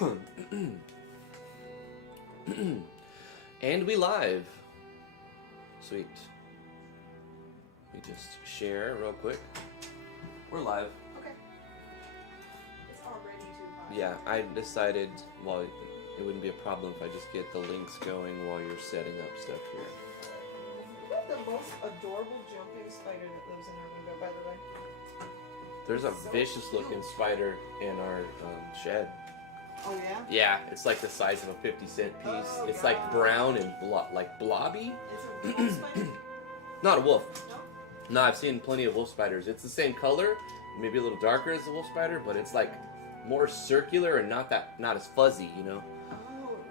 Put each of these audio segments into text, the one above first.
And we live. Sweet. Let me just share real quick. We're live. Okay. It's already too hot. Yeah, I decided, well, it wouldn't be a problem if I just get the links going while you're setting up stuff here. We have the most adorable jumping spider that lives in our window, by the way. There's a So vicious looking cute. spider in our shed. Oh yeah? Yeah, it's like the size of a 50-cent piece. Oh, It's God. like brown and like blobby. Is it a wolf spider? Not a wolf. No? No, I've seen plenty of wolf spiders. It's the same color, maybe a little darker as the wolf spider, but it's like more circular and not as fuzzy, you know.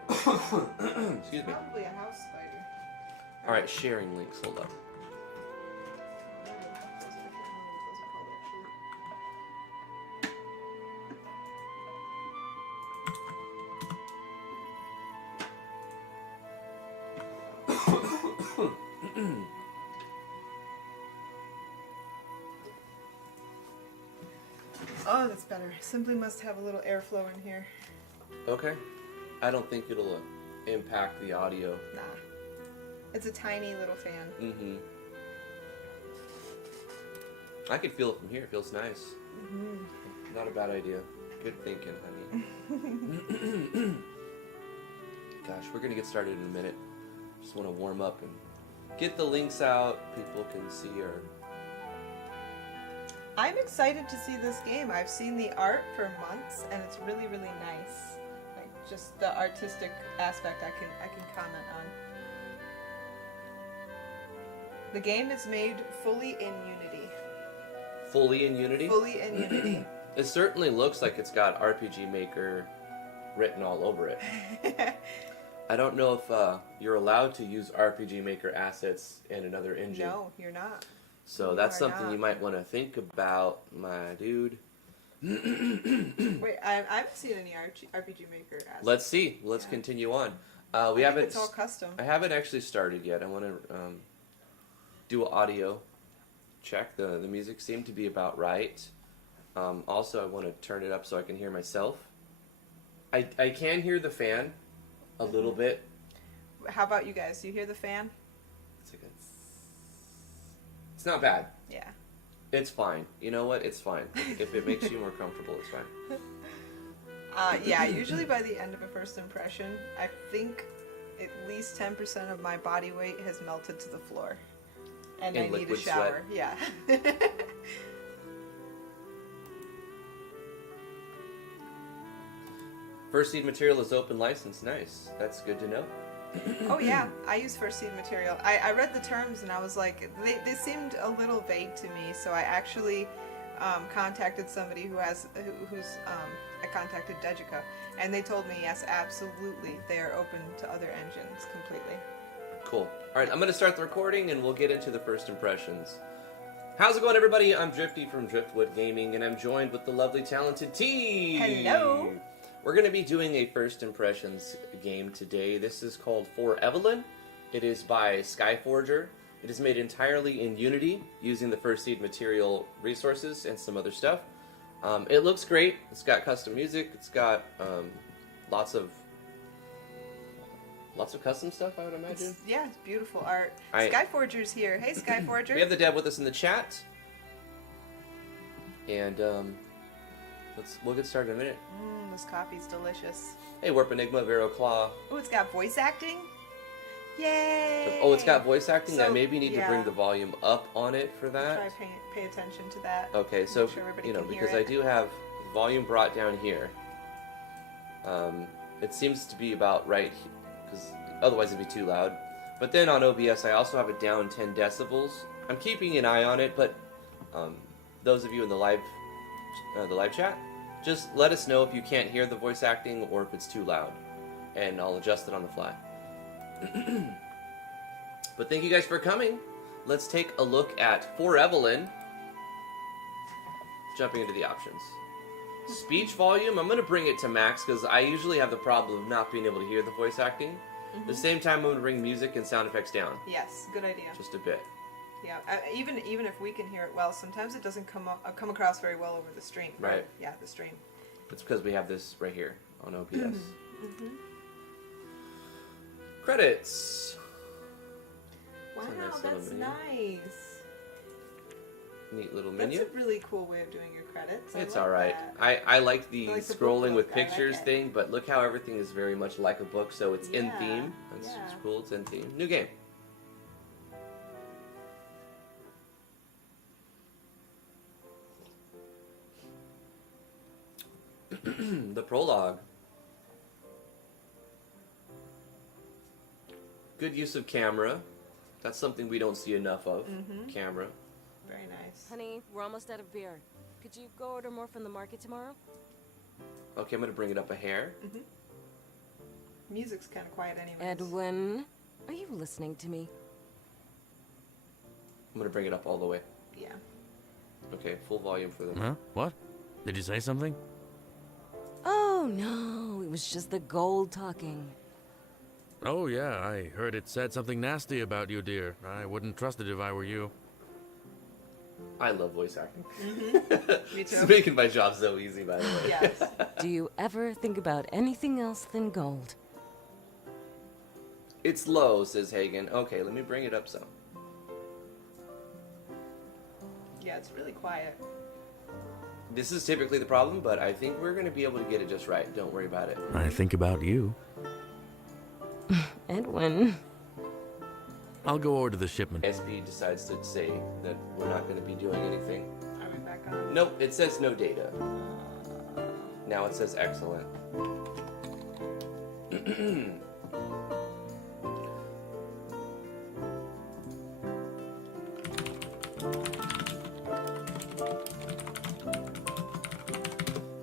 Oh. Excuse me. Probably a house spider. All right, sharing links. Hold up. I don't know what those are. I can't remember what those are called, actually. Oh, that's better. Simply must have a little airflow in here. Okay. I don't think it'll impact the audio. Nah. It's a tiny little fan. Mm-hmm. I can feel it from here. It feels nice. Mm-hmm. Not a bad idea. Good thinking, honey. Gosh, we're gonna get started in a minute. Just want to warm up and get the links out. People can see our. I'm excited to see this game. I've seen the art for months, and it's really, really nice. Like just the artistic aspect, I can comment on. The game is made fully in Unity. Fully in Unity? Fully in Unity. It certainly looks like it's got RPG Maker written all over it. I don't know if you're allowed to use RPG Maker assets in another engine. No, you're not. So You that's are something not. you might want to think about, my dude. Wait, I haven't seen any RPG Maker assets. Let's see. Let's Yeah. continue on. I We think haven't. it's all custom. I haven't actually started yet. I want to do an audio check. The music seemed to be about right. Also, I want to turn it up so I can hear myself. I can hear the fan a little bit. How about you guys? Do you hear the fan? It's like it's not bad. Yeah. It's fine. You know what? It's fine. If it makes you more comfortable, it's fine. Yeah, usually by the end of a first impression, I think at least 10% of my body weight has melted to the floor. And In I need a liquid shower. Yeah. First seed material is open license. Nice. That's good to know. Oh yeah, I use first seed material. I read the terms and I was like, they seemed a little vague to me, so I actually contacted somebody I contacted Degica, and they told me yes, absolutely, they are open to other engines completely. Cool. All right, I'm going to start the recording and we'll get into the first impressions. How's it going, everybody? I'm Drifty from Driftwood Gaming, and I'm joined with the lovely, talented T. Hello. We're going to be doing a first impressions game today. This is called For Evelyn. It is by Skyforger. It is made entirely in Unity, using the first seed material resources and some other stuff. It looks great. It's got custom music. It's got lots of custom stuff, I would imagine. It's beautiful art. I- Skyforger's here. Hey, Skyforger. We have the dev with us in the chat. And we'll get started in a minute. This coffee's delicious. Hey, Warp Enigma, Vero Claw. Oh, it's got voice acting? Yay! Oh, it's got voice acting? I So, maybe need to yeah. bring the volume up on it for Try that. pay attention to that. Okay, so, Make sure everybody you know, can hear because it. I do have volume brought down here. It seems to be about right, because otherwise it'd be too loud. But then on OBS, I also have it down 10 decibels. I'm keeping an eye on it, but those of you in the live chat, just let us know if you can't hear the voice acting or if it's too loud, and I'll adjust it on the fly. But thank you guys for coming. Let's take a look at For Evelyn. Jumping into the options. Speech volume, I'm going to bring it to max because I usually have the problem of not being able to hear the voice acting. At the same time, I'm going to bring music and sound effects down. Yes, good idea. Just a bit. Yeah, even if we can hear it well, sometimes it doesn't come across very well over the stream. Right. Yeah, the stream. It's because we have this right here. on OBS. Mm-hmm. Credits. Wow, It's a nice little that's menu. nice. Neat little menu. That's a really cool way of doing your credits. It's like alright. that. I like the I like the book scrolling with look. I like pictures it. thing, but look how everything is very much like a book, so it's in Yeah, theme. That's yeah. cool, it's in theme. New game. The prologue. Good use of camera. That's something we don't see enough of. Mhm. Camera. Very nice. Honey, we're almost out of beer. Could you go order more from the market tomorrow? Okay, I'm gonna bring it up a hair. Mm-hmm. Music's kind of quiet anyways. Edwin, are you listening to me? I'm gonna bring it up all the way. Yeah. Okay, full volume for them. Huh? What? Did you say something? Oh no, it was just the gold talking. Oh, yeah, I heard it said something nasty about you, dear. I wouldn't trust it if I were you. I love voice acting. Me It's too. making my job so easy, by the way. Yes. Do you ever think about anything else than gold? It's low, says Hagen. Okay, let me bring it up some. Yeah, it's really quiet. This is typically the problem, but I think we're going to be able to get it just right. Don't worry about it. I think about you. Edwin. I'll go order the shipment. SB decides to say that we're not going to be doing anything. Are we back on? Nope, it says no data. Now it says excellent.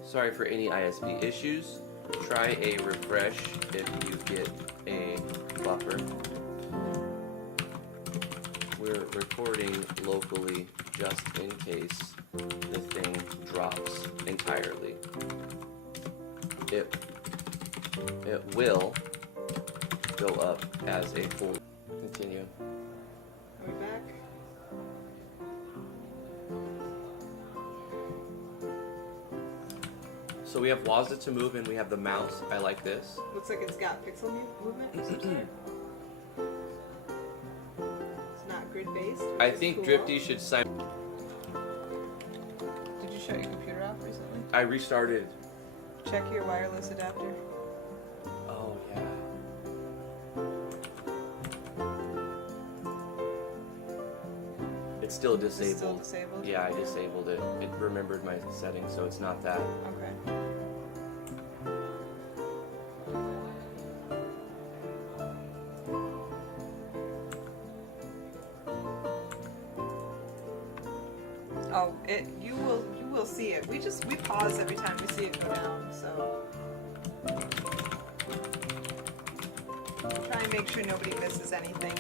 Sorry for any ISP issues. Try a refresh if you get a buffer. We're recording locally just in case the thing drops entirely. It will go up as a full. Continue. Are we back? So we have WASD to move and we have the mouse. I like this. Looks like it's got pixel movement of some sort. It's not grid-based. which I is think cool. Drifty should sign. Did you shut your computer off recently? I restarted. Check your wireless adapter. Oh yeah. It's still disabled. It's still disabled? Yeah, I disabled it. It remembered my settings, so it's not that. Okay. Oh, you will see it. We pause every time we see it go down, so we'll try and make sure nobody misses anything,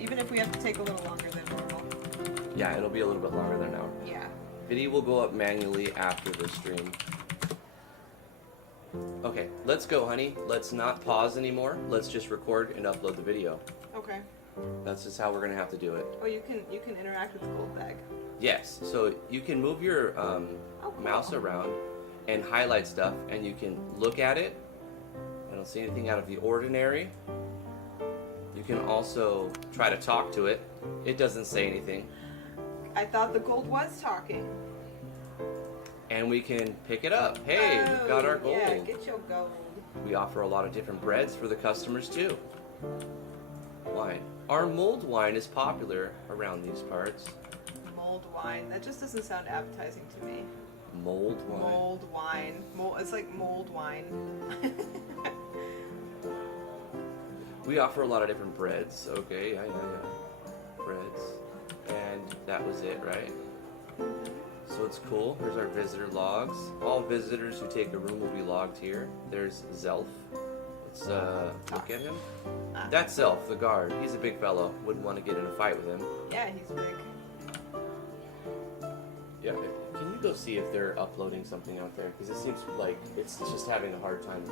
even if we have to take a little longer than normal. Yeah, it'll be a little bit longer than an hour. Yeah. Video will go up manually after the stream. Okay, let's go, honey. Let's not pause anymore. Let's just record and upload the video. Okay. That's just how we're gonna have to do it. Oh, you can interact with the gold bag. Yes, so you can move your cool. mouse around and highlight stuff, and you can look at it. I don't see anything out of the ordinary. You can also try to talk to it. It doesn't say anything. I thought the gold was talking. And we can pick it up. Hey, we've got our gold. Yeah, get your gold. We offer a lot of different breads for the customers too. Wine. Our mulled wine is popular around these parts. Mulled wine. That just doesn't sound appetizing to me. Mulled wine. Mulled wine. It's like mulled wine. We offer a lot of different breads. Okay, yeah. Breads. And that was it, right? So it's cool. Here's our visitor logs. All visitors who take a room will be logged here. There's Zelf. Let's look at him. That's Zelf, the guard. He's a big fellow. Wouldn't want to get in a fight with him. Yeah, he's big. Yeah. Can you go see if they're uploading something out there? Because it seems like it's just having a hard time.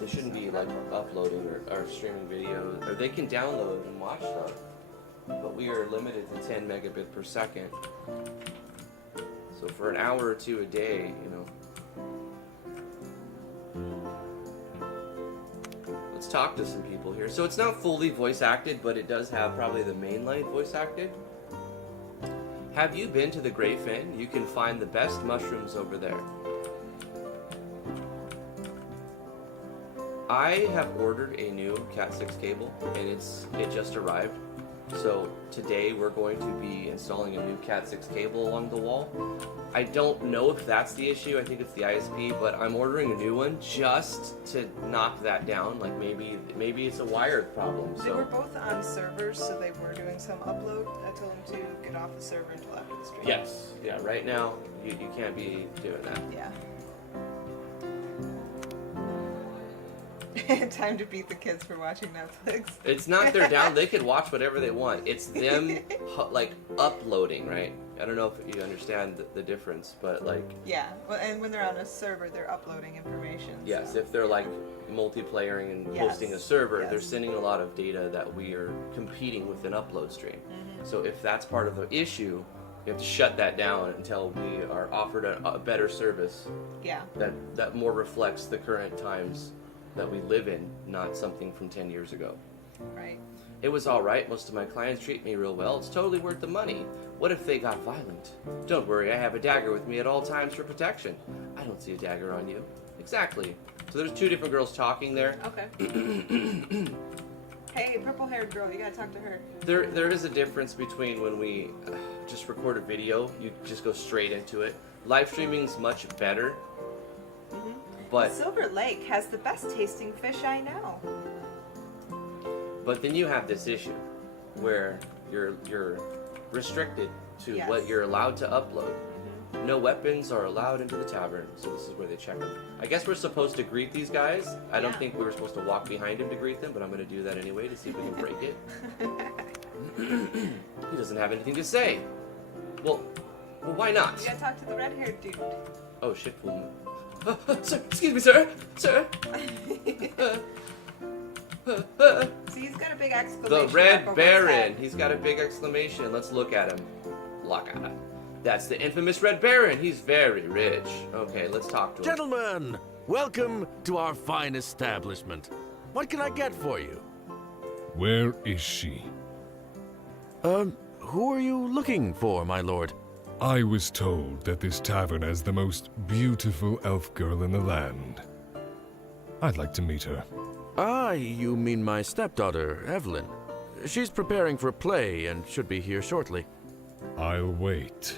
They shouldn't be like uploading or streaming videos. Or they can download and watch stuff. But we are limited to 10 megabit per second. So for an hour or two a day, you know. let's talk to some people here. So it's not fully voice acted, but it does have probably the main line voice acted. Have you been to the Great Fen? You can find the best mushrooms over there. I have ordered a new Cat 6 cable, and it just arrived. So today we're going to be installing a new Cat 6 cable along the wall. I don't know if that's the issue. I think it's the ISP, but I'm ordering a new one just to knock that down. Like maybe it's a wired problem. They were both on servers, so they were doing some upload. I told them to get off the server until after the stream. Yes. Yeah. Right now you can't be doing that. Yeah. Time to beat the kids for watching Netflix. It's not they're down. They can watch whatever they want. It's them like uploading, right? I don't know if you understand the difference, but like... Yeah, well, and when they're on a server, they're uploading information. Yes, so. if they're like multiplayering and hosting a server, they're sending a lot of data that we are competing with an upload stream. So if that's part of the issue, we have to shut that down until we are offered a better service. Yeah. That more reflects the current times that we live in, not something from 10 years ago. Right. It was alright, most of my clients treat me real well, it's totally worth the money. What if they got violent? Don't worry, I have a dagger with me at all times for protection. I don't see a dagger on you. Exactly. So there's two different girls talking there. Okay. Hey, purple-haired girl, you gotta talk to her. There is a difference between when we just record a video, you just go straight into it. Live streaming's much better. But Silver Lake has the best tasting fish I know. But then you have this issue where you're restricted to what you're allowed to upload. No weapons are allowed into the tavern, so this is where they check them. I guess we're supposed to greet these guys. I don't think we were supposed to walk behind him to greet them, but I'm going to do that anyway to see if we can break it. He doesn't have anything to say. Well, why not? You gotta talk to the red-haired dude. Oh shit, woman. Sir, excuse me, sir. Sir. See, he's got a big exclamation. The mark Red over his Baron. head. He's got a big exclamation. Let's look at him. Look at him. That's the infamous Red Baron. He's very rich. Okay, let's talk to him. Gentlemen, welcome to our fine establishment. What can I get for you? Where is she? Who are you looking for, my lord? I was told that this tavern has the most beautiful elf girl in the land. I'd like to meet her. Ah, you mean my stepdaughter, Evelyn. She's preparing for a play and should be here shortly. I'll wait.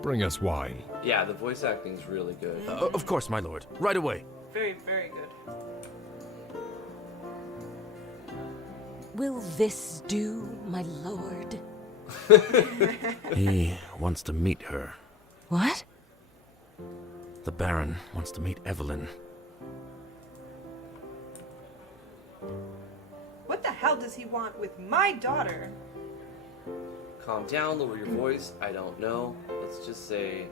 Bring us wine. Yeah, the voice acting's really good. Of course, my lord. Right away. Very, very good. Will this do, my lord? He wants to meet her. What? The Baron wants to meet Evelyn. What the hell does he want with my daughter? Calm down, lower your voice. I don't know. Let's just say...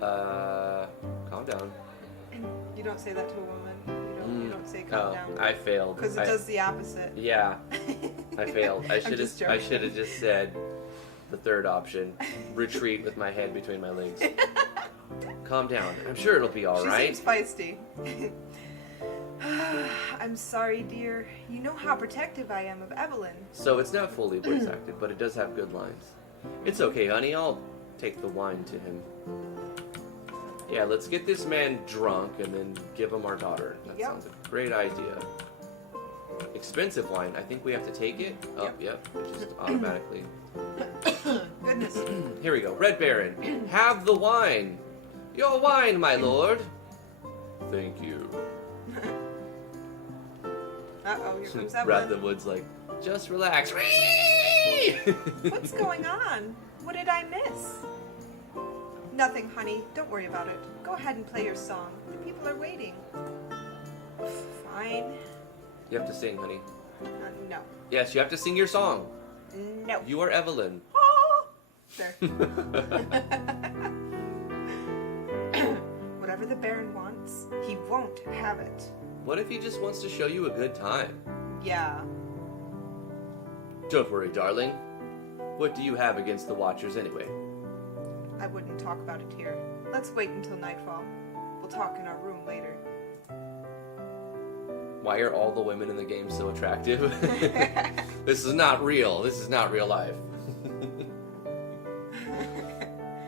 calm down. You don't say that to a woman. You don't say calm down. I failed. Because it does the opposite. Yeah, I failed. I should just have joking. just said the third option. Retreat with my head between my legs. Calm down. I'm sure it'll be all right. She seems feisty. I'm sorry, dear. You know how protective I am of Evelyn. So it's not fully voice acted, but it does have good lines. It's okay, honey. I'll take the wine to him. Yeah, let's get this man drunk and then give him our daughter. That sounds a great idea. Expensive wine. I think we have to take it. Oh, yep. Just automatically. Goodness. Here we go. Red Baron, have the wine. Your wine, my lord. Thank you. Uh-oh, here comes Evelyn. Rather the Woods like, just relax. What's going on? What did I miss? Nothing, honey. Don't worry about it. Go ahead and play your song. The people are waiting. Fine. You have to sing, honey. No. Yes, you have to sing your song. No. You are Evelyn. Oh! There. Whatever the Baron wants, he won't have it. What if he just wants to show you a good time? Yeah. Don't worry, darling. What do you have against the Watchers anyway? I wouldn't talk about it here. Let's wait until nightfall. We'll talk in our room later. Why are all the women in the game so attractive? This is not real. This is not real life.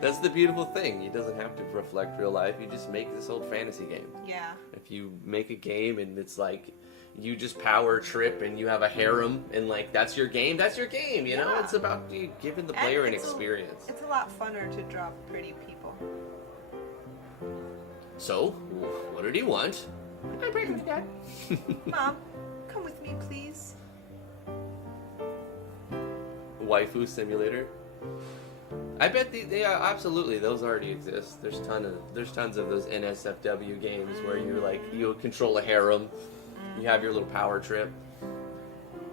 That's the beautiful thing. It doesn't have to reflect real life. You just make this old fantasy game. Yeah. If you make a game and it's like you just power trip and you have a harem and like that's your game, you know? Yeah. It's about you giving the player an experience. It's a lot funner to draw pretty people. So, what did he want? Mom, come with me, please. Waifu simulator. I bet absolutely those already exist. There's tons of those NSFW games where you control a harem, you have your little power trip.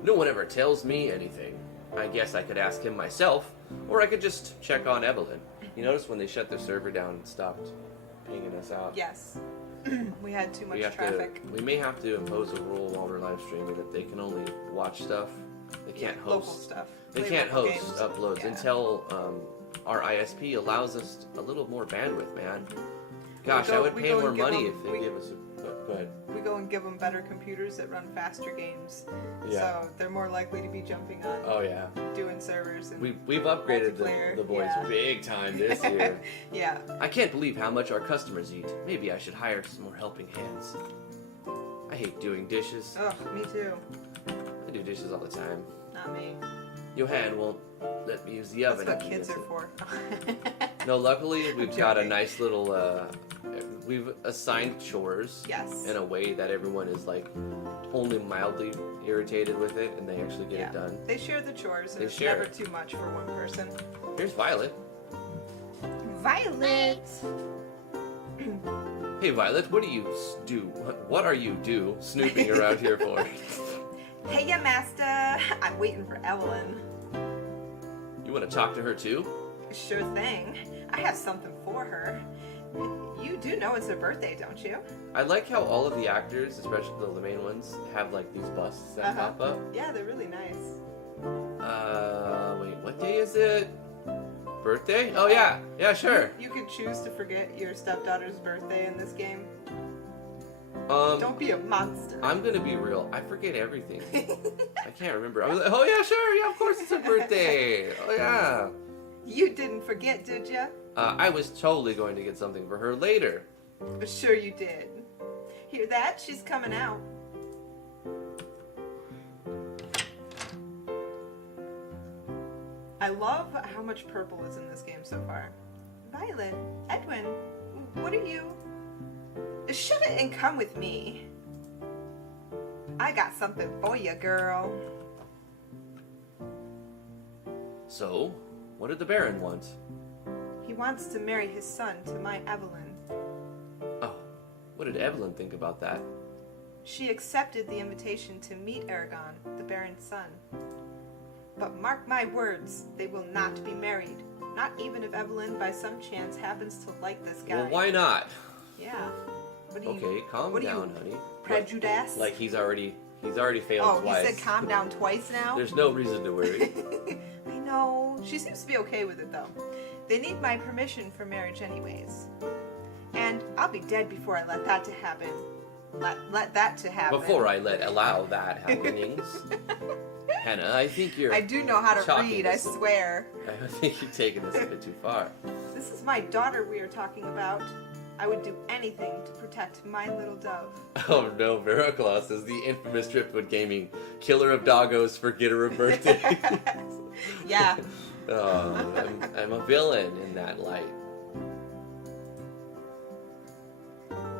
No one ever tells me anything. I guess I could ask him myself, or I could just check on Evelyn. You notice when they shut the server down and stopped pinging us out? Yes. We had too much traffic. We may have to impose a rule while we're live streaming that they can only watch stuff. They can't host local stuff. They Play can't local host games. uploads Yeah. until our ISP allows us a little more bandwidth, man. Gosh, I would we pay go more and give money them- if they give us a... Go ahead. We go and give them better computers that run faster games. Yeah. So they're more likely to be jumping on Oh, yeah. doing servers. And We've upgraded multiplayer, the boys yeah. big time this year. Yeah. I can't believe how much our customers eat. Maybe I should hire some more helping hands. I hate doing dishes. Ugh, me too. I do dishes all the time. Not me. Johan won't let me use the oven. That's what if he kids uses are it. for. No, luckily we've got a joking. nice little. We've assigned chores Yes. in a way that everyone is like only mildly irritated with it, and they actually get it done. They share the chores, and They it's share never it. too much for one person. Here's Violet. Violet! Hey, Violet, what do you do? What are you snooping around here for? Hey, ya master! I'm waiting for Evelyn. You want to talk to her too? Sure thing. I have something for her. You do know it's her birthday, don't you? I like how all of the actors, especially the main ones, have like these busts that Uh-huh. pop up. Yeah, they're really nice. Wait, what day is it? Birthday? Oh yeah, yeah, sure. You could choose to forget your stepdaughter's birthday in this game. Don't be a monster. I'm gonna be real. I forget everything. I can't remember. I was like, oh yeah, sure, yeah, of course it's her birthday. Oh yeah. You didn't forget, did ya? I was totally going to get something for her later. Sure you did. Hear that? She's coming out. I love how much purple is in this game so far. Violet, Edwin, what are you? Shut it and come with me. I got something for you, girl. So, what did the Baron want? He wants to marry his son to my Evelyn. Oh, what did Evelyn think about that? She accepted the invitation to meet Aragon, the Baron's son. But mark my words, they will not be married. Not even if Evelyn by some chance happens to like this guy. Well, why not? Yeah. What do you, Okay, calm what are down, you, honey. prejudice? Like he's already failed Oh, twice. he said calm down twice now? There's no reason to worry. I know. She seems to be okay with it, though. They need my permission for marriage anyways. And I'll be dead before I let that to happen. Let that to happen. Before I allow that happenings. Hannah, I think you're... I do know how to chalking read, I this- swear. I think you're taking this a bit too far. This is my daughter we are talking about. I would do anything to protect my little dove. Oh no, Veraclaus is the infamous Driftwood Gaming killer of doggos, forgetter of birthdays. Yeah. Oh, I'm a villain in that light.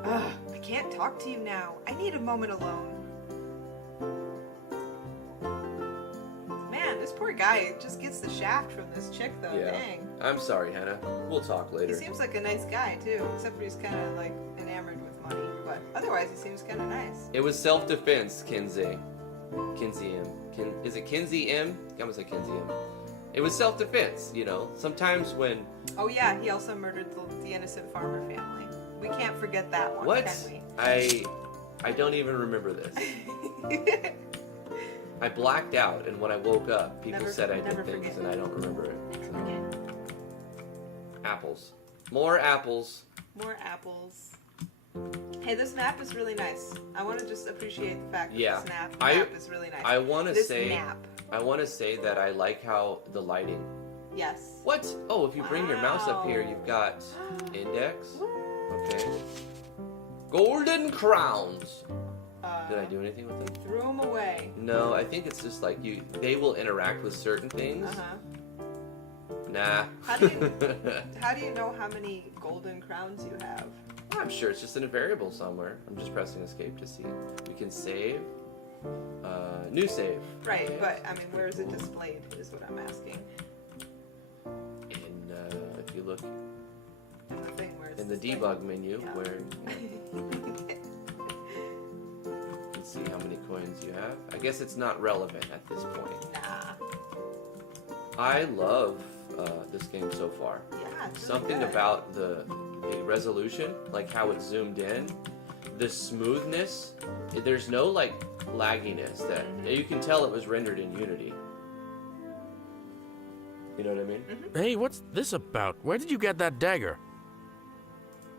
Ugh, I can't talk to you now. I need a moment alone. Man, this poor guy just gets the shaft from this chick, though. Yeah. Dang. I'm sorry, Hannah. We'll talk He later. seems like a nice guy, too. Except for he's kind of, like, enamored with money. But otherwise, he seems kind of nice. It was self-defense, Kinsey. Kinsey M. Is it Kinsey M? I'm gonna say Kinsey M. It was self-defense, you know. Sometimes when... Oh, yeah, he also murdered the innocent farmer family. We can't forget that one, What? can we? I don't even remember this. I blacked out, and when I woke up, people Never- said I never did things, forget. and I don't remember it. Never So. forget. Apples. More apples. More apples. Hey, this map is really nice. I want to just appreciate the fact that Yeah. this map is really nice. I want to This say map. I want to say that I like how the lighting. Yes. What? Oh, if you bring your mouse up here, Wow. you've got index. What? Okay. Golden crowns. Uh, Did I do anything with them? Threw them away. No, I think it's just like they will interact with certain things. Uh-huh. Nah. How do you know how many golden crowns you have? I'm sure it's just in a variable somewhere. I'm just pressing escape to see. We can save. New save. Right, Okay. but I mean, where is it displayed? Is what I'm asking. In if you look In the thing where it's in the displayed. debug menu, Yeah. where you can see how many coins you have. I guess it's not relevant at this point. Nah. I love this game so far. Yeah. It's really Something good. about the resolution, like how it's zoomed in, the smoothness. There's no like lagginess that you can tell it was rendered in Unity. You know what I mean? Hey, what's this about? Where did you get that dagger?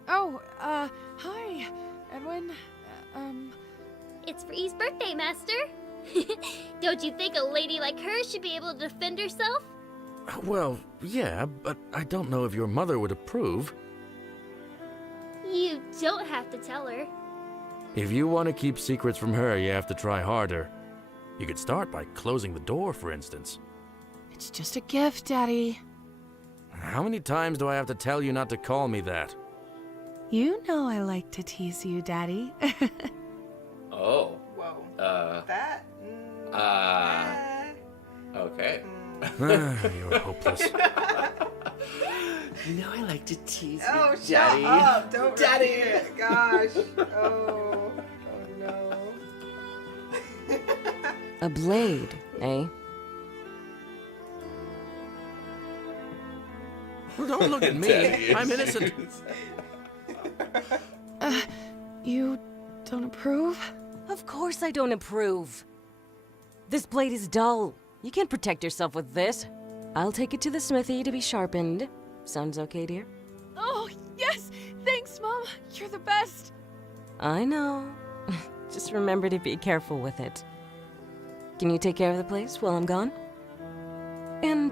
Oh, hi, Edwin. It's for E's birthday, Master. Don't you think a lady like her should be able to defend herself? Well, yeah, but I don't know if your mother would approve. You don't have to tell her. If you want to keep secrets from her, you have to try harder. You could start by closing the door, for instance. It's just a gift, Daddy. How many times do I have to tell you not to call me that? You know I like to tease you, Daddy. Oh. Whoa. Uh. That. Okay. You're hopeless. You know I like to tease Oh, you, shut Daddy. up! Don't Daddy. repeat it. Gosh. Oh. Oh no. A blade, eh? Well, don't look at me. Daddy I'm issues. innocent. You don't approve? Of course I don't approve. This blade is dull. You can't protect yourself with this. I'll take it to the smithy to be sharpened. Sounds okay, dear? Oh, yes! Thanks, Mom. You're the best. I know. Just remember to be careful with it. Can you take care of the place while I'm gone? And,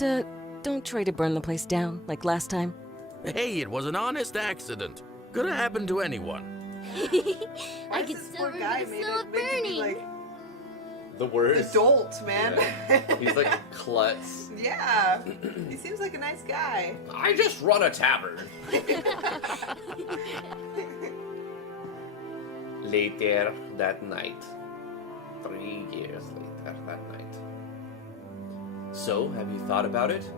don't try to burn the place down like last time. Hey, it was an honest accident. Could have happened to anyone. I Why can is this still poor guy remember the made smell it of meant to be burning. like The worst. adult, man? Yeah. He's like a klutz. Yeah. He seems like a nice guy. I just run a tavern. Later that night. 3 years later that night. So, have you thought about it?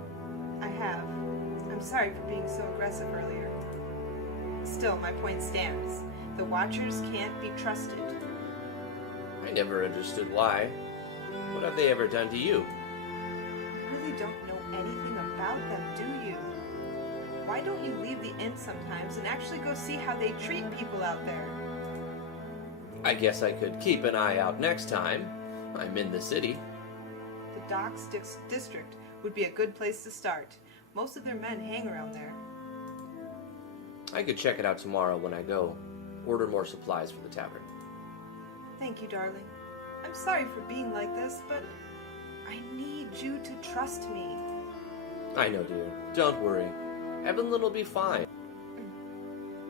I have. I'm sorry for being so aggressive earlier. Still, my point stands. The Watchers can't be trusted. I never understood why. What have they ever done to you? You really don't know anything about them, do you? Why don't you leave the inn sometimes and actually go see how they treat people out there? I guess I could keep an eye out next time I'm in the city. The Docks District would be a good place to start. Most of their men hang around there. I could check it out tomorrow when I go. Order more supplies for the tavern. Thank you, darling. I'm sorry for being like this, but I need you to trust me. I know, dear. Don't worry. Evelyn will be fine.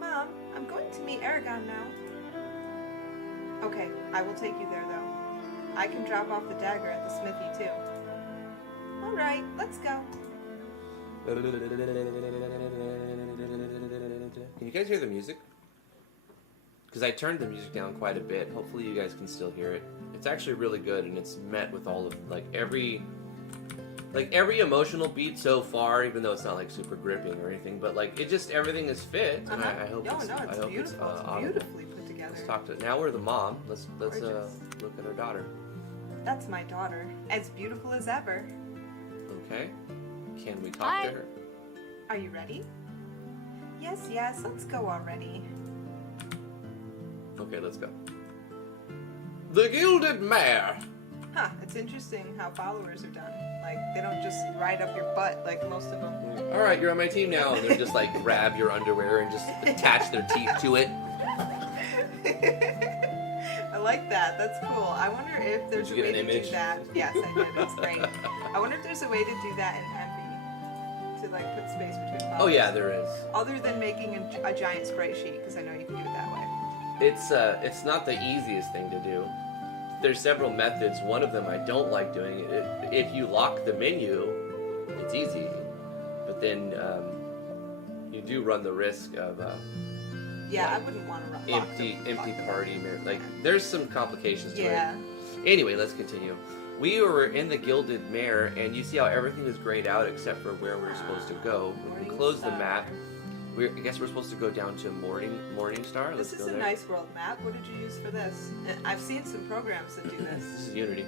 Mom, I'm going to meet Aragon now. Okay, I will take you there, though. I can drop off the dagger at the smithy, too. All right, let's go. Can you guys hear the music? Because I turned the music down quite a bit. Hopefully you guys can still hear it. It's actually really good, and it's met with all of every emotional beat so far, even though it's not like super gripping or anything. But it just everything is fit, and I hope No, it's no, it's I hope beautiful. It's audible. beautifully put together. Let's talk to. Now we're the mom. Let's Gorgeous. look at our daughter. That's my daughter, as beautiful as ever. Okay. Can we talk Hi. to her? Are you ready? Yes, let's go already. Okay, let's go. The Gilded Mare. Huh, it's interesting how followers are done. They don't just ride up your butt like most of them. All right, you're on my team now, and they're just grab your underwear and just attach their teeth to it. I like that. That's cool. I wonder if there's Did a you way get an to image? do that. Yes, I did. It's great. I wonder if there's a way to do that in Envy. To like put space between flowers. Oh yeah, there is. Other than making a giant spray sheet, because I know you can do it that way. It's not the easiest thing to do. There's several methods. One of them I don't like doing. If you lock the menu, it's easy, but then you do run the risk of Yeah, I wouldn't want to run empty party. Like there's some complications to Yeah. it. Anyway, let's continue. We were in the Gilded Mare, and you see how everything is grayed out except for where we're supposed to go. When we close the map, I guess we're supposed to go down to Morningstar. Let's This go is a there. nice world map. What did you use for this? I've seen some programs that do This this. is Unity.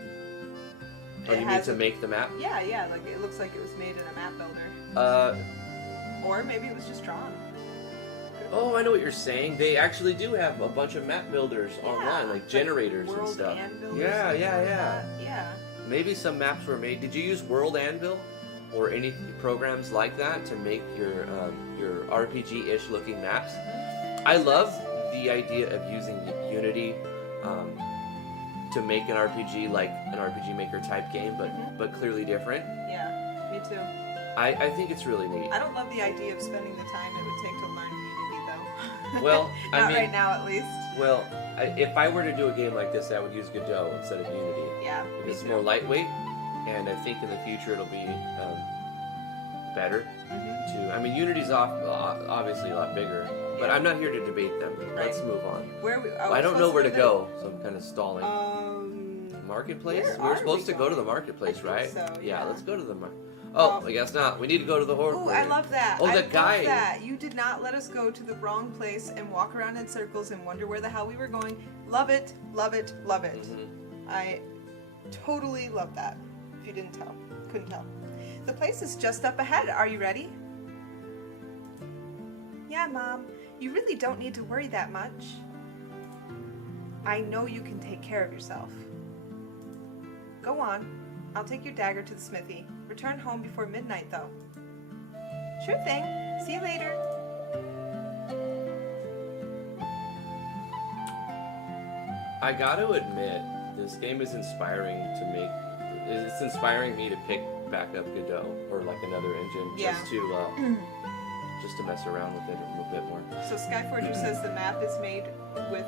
Oh, It you has need to a- make the map? Yeah, like it looks like it was made in a map builder. Or maybe it was just drawn. Oh, I know what you're saying. They actually do have a bunch of map builders online, like generators and World stuff. Anvil or Yeah, something yeah, like yeah. that. Yeah. Maybe some maps were made. Did you use World Anvil or any programs like that to make your RPG-ish looking maps? I love the idea of using Unity to make an RPG like an RPG Maker type game, but clearly different. Yeah, me too. I think it's really neat. I don't love the idea of spending the time it would take to learn Unity, though. Well, I Not mean- right now, at least. Well, if I were to do a game like this, I would use Godot instead of Unity. Yeah, me It's too. more lightweight, and I think in the future it'll be better. Mhm. I mean, Unity's obviously a lot bigger, but Yeah. I'm not here to debate them. Let's Right. move on. Where we? I don't know where to go, so I'm kind of stalling. Marketplace? where We were are supposed we to go to the going? marketplace, I think right? so, Yeah, yeah. let's go to the Oh, Well- I guess not. We need to go to the horror. Oh, I love that. Oh, I the love guy. that. You did not let us go to the wrong place and walk around in circles and wonder where the hell we were going. Love it, love it, love it. Mhm. I totally love that. If you didn't tell, couldn't tell. The place is just up ahead. Are you ready? Yeah, Mom. You really don't need to worry that much. I know you can take care of yourself. Go on. I'll take your dagger to the smithy. Return home before midnight, though. Sure thing. See you later. I gotta admit, this game is inspiring to make. It's inspiring me to pick back up Godot or like another engine Yeah. just to mess around with it a little bit more. So Skyforger says the map is made with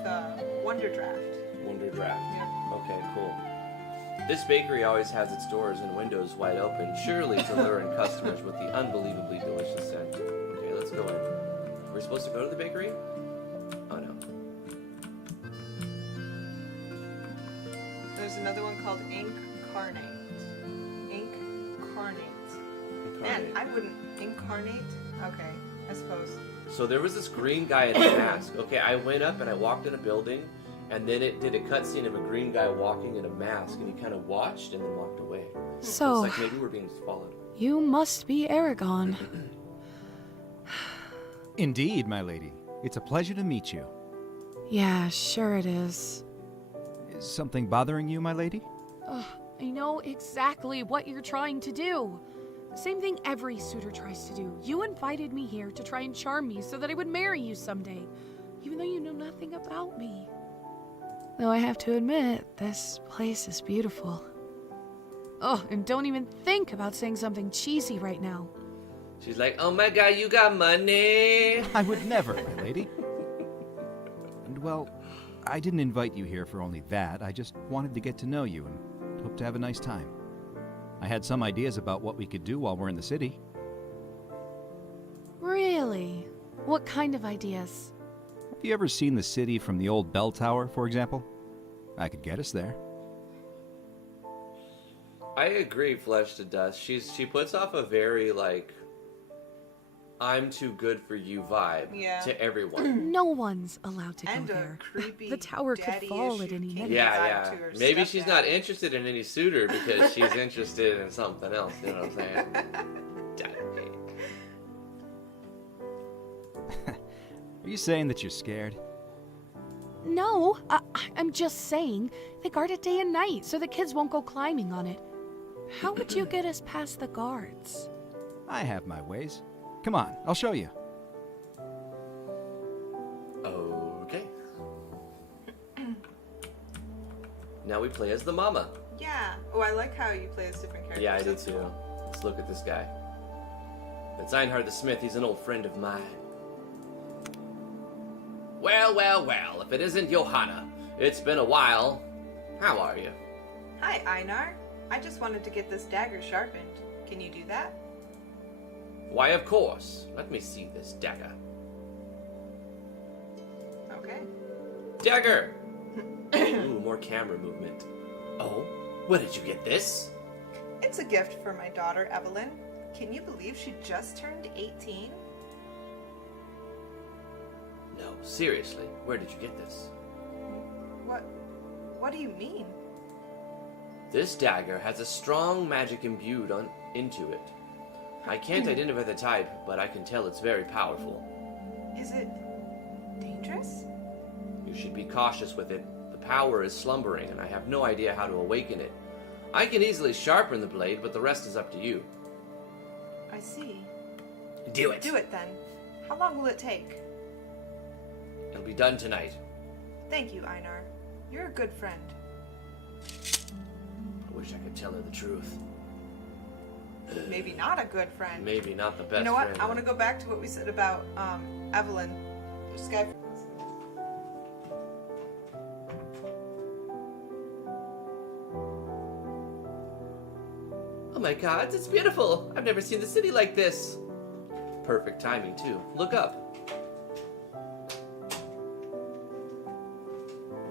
Wonder Draft. Wonder Draft. Yeah. Okay, cool. This bakery always has its doors and windows wide open, surely to lure in customers with the unbelievably delicious scent. Okay, let's go in. We're supposed to go to the bakery? Oh no. There's another one called Incarnate. Incarnate. Man, I wouldn't incarnate. Okay, I suppose. So there was this green guy in a mask. Okay, I went up and I walked in a building, and then it did a cutscene of a green guy walking in a mask, and he kind of watched and then walked away. So, It's like maybe we're being followed. you must be Aragon. Indeed, my lady. It's a pleasure to meet you. Yeah, sure it is. Is something bothering you, my lady? Ugh, I know exactly what you're trying to do. Same thing every suitor tries to do. You invited me here to try and charm me so that I would marry you someday, even though you know nothing about me. Though I have to admit, this place is beautiful. Oh, and don't even think about saying something cheesy right now. She's like, oh my god, you got money! I would never, my lady. And well, I didn't invite you here for only that. I just wanted to get to know you and hope to have a nice time. I had some ideas about what we could do while we're in the city. Really? What kind of ideas? Have you ever seen the city from the old bell tower, for example? I could get us there. I agree, Flesh to Dust. She puts off a very, like, I'm too good for you vibe Yeah. to everyone. No one's allowed to And go a there. creepy The tower could fall at daddy-issue any kinky minute. Yeah, vibe yeah. to her Maybe she's stepdad. not interested in any suitor because she's interested in something else. You know what I'm saying? Are you saying that you're scared? No, I'm just saying they guard it day and night so the kids won't go climbing on it. How would you get us past the guards? I have my ways. Come on, I'll show you. Okay. Now we play as the mama. Yeah. Oh, I like how you play as different characters. Yeah, I did That's too. cool. Let's look at this guy. It's Einhard the Smith. He's an old friend of mine. Well, well, well. If it isn't Johanna. It's been a while. How are you? Hi, Einar. I just wanted to get this dagger sharpened. Can you do that? Why, of course. Let me see this dagger. Okay. Dagger! Ooh, more camera movement. Oh, where did you get this? It's a gift for my daughter, Evelyn. Can you believe she just turned 18? No, seriously, where did you get this? What do you mean? This dagger has a strong magic imbued into it. I can't identify the type, but I can tell it's very powerful. Is it dangerous? You should be cautious with it. The power is slumbering, and I have no idea how to awaken it. I can easily sharpen the blade, but the rest is up to you. I see. Do it! Do it then. How long will it take? It'll be done tonight. Thank you, Einar. You're a good friend. I wish I could tell her the truth. Maybe not a good friend. Maybe not the best You know what? friend. I want to go back to what we said about Evelyn. Skyforger. Oh my god, it's beautiful! I've never seen the city like this! Perfect timing, too. Look up.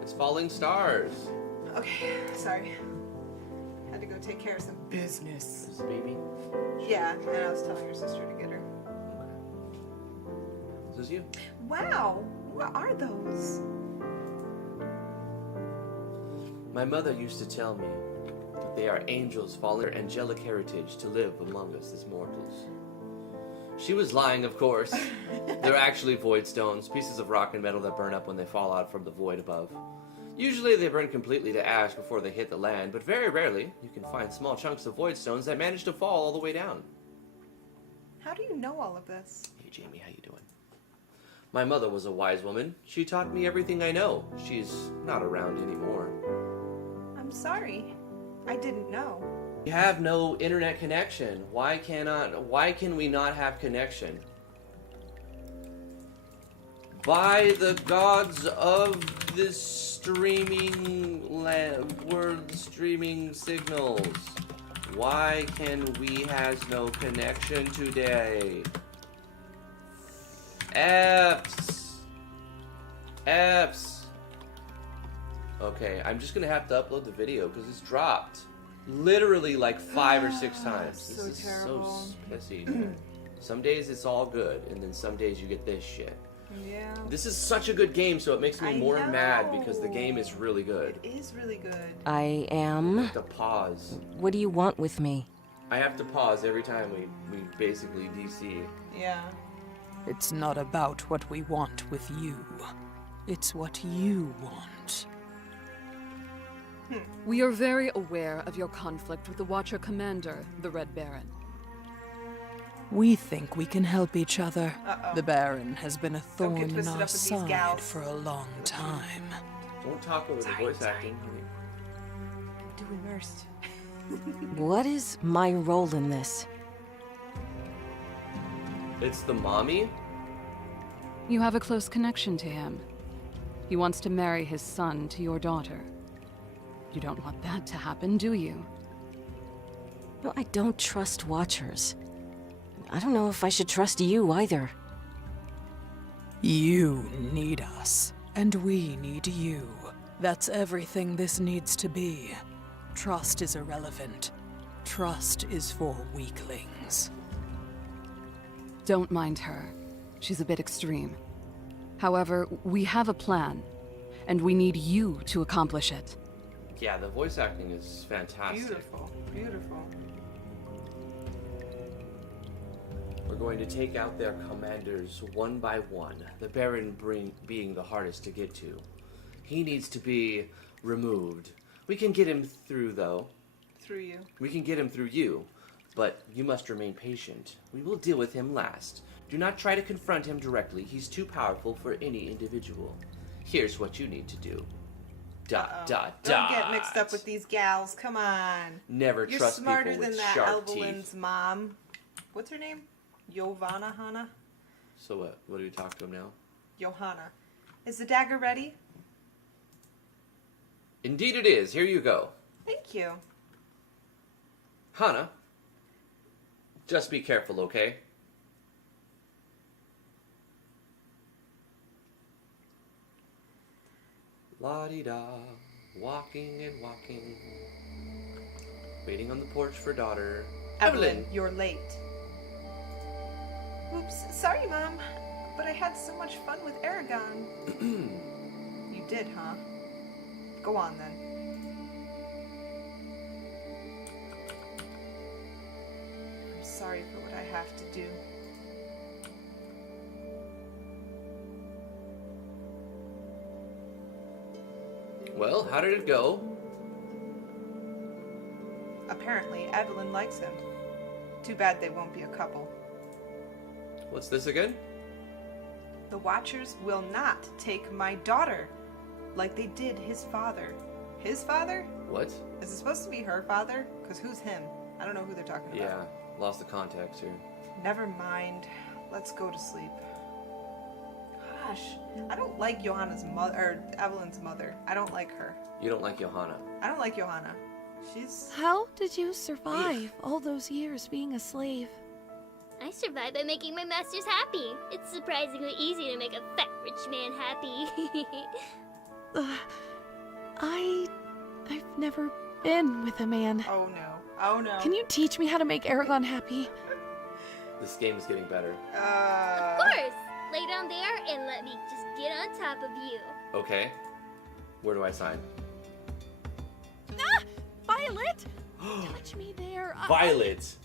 It's falling stars. Okay, sorry. Had to go take care of some business. This baby. Yeah, and I was telling your sister to get her. This is you. Wow, what are those? My mother used to tell me that they are angels falling their angelic heritage to live among us as mortals. She was lying, of course. They're actually void stones, pieces of rock and metal that burn up when they fall out from the void above. Usually they burn completely to ash before they hit the land, but very rarely you can find small chunks of void stones that manage to fall all the way down. How do you know all of this? Hey Jamie, how you doing? My mother was a wise woman. She taught me everything I know. She's not around anymore. I'm sorry. I didn't know. We have no internet connection. Why can we not have connection? By the gods of the world streaming signals, why can we has no connection today? F's. Okay, I'm just gonna have to upload the video because it's dropped. Literally like 5 or 6 times. So This is terrible. so pissy. Some days it's all good, and then some days you get this shit. Yeah. This is such a good game, so it makes me I more mad because the know. game is really good. It is really good. I I am. have to pause. What do you want with me? I have to pause every time we basically DC. Yeah. It's not about what we want with you. It's what you want. We are very aware of your conflict with the Watcher Commander, the Red Baron. We think we can help each other. Uh-oh. The Baron has been a Don't thorn get in twisted our up with these side gals. for a long time. Don't talk over the voice acting. Too immersed. What is my role in this? It's the mommy? You have a close connection to him. He wants to marry his son to your daughter. You don't want that to happen, do you? No, I don't trust Watchers. I don't know if I should trust you either. You need us, and we need you. That's everything this needs to be. Trust is irrelevant. Trust is for weaklings. Don't mind her. She's a bit extreme. However, we have a plan, and we need you to accomplish it. Yeah, the voice acting is fantastic. Beautiful. Beautiful. We're going to take out their commanders one by one, the Baron being the hardest to get to. He needs to be removed. We can get him through, though. Through you. We can get him through you, but you must remain patient. We will deal with him last. Do not try to confront him directly. He's too powerful for any individual. Here's what you need to do. Don't get mixed up with these gals. Come on. Never You're trust smarter people than with that sharp Evelyn's teeth. mom. What's her name? Johanna? So what? What do we talk to him now? Johanna. Is the dagger ready? Indeed it is. Here you go. Thank you. Hana, just be careful, okay? La-di-da, walking and walking, waiting on the porch for daughter. Evelyn, you're late. Oops, sorry, Mom, but I had so much fun with Aragon. You did, huh? Go on, then. I'm sorry for what I have to do. Well, how did it go? Apparently, Evelyn likes him. Too bad they won't be a couple. What's this again? The Watchers will not take my daughter, like they did his father. His father? What? Is it supposed to be her father? Because who's him? I don't know who they're talking about. Yeah, lost the context here. Never mind. Let's go to sleep. Gosh, I don't like Johanna's mother, or Evelyn's mother. I don't like her. You don't like Johanna. I don't like Johanna. She's... How did you survive all those years being a slave? I survived by making my masters happy. It's surprisingly easy to make a fat rich man happy. I've never been with a man. Oh no. Oh no. Can you teach me how to make Aragon happy? This game is getting better. Of course! Lay down there and let me just get on top of you. Okay. Where do I sign? Ah! Violet! Touch me there. Violet!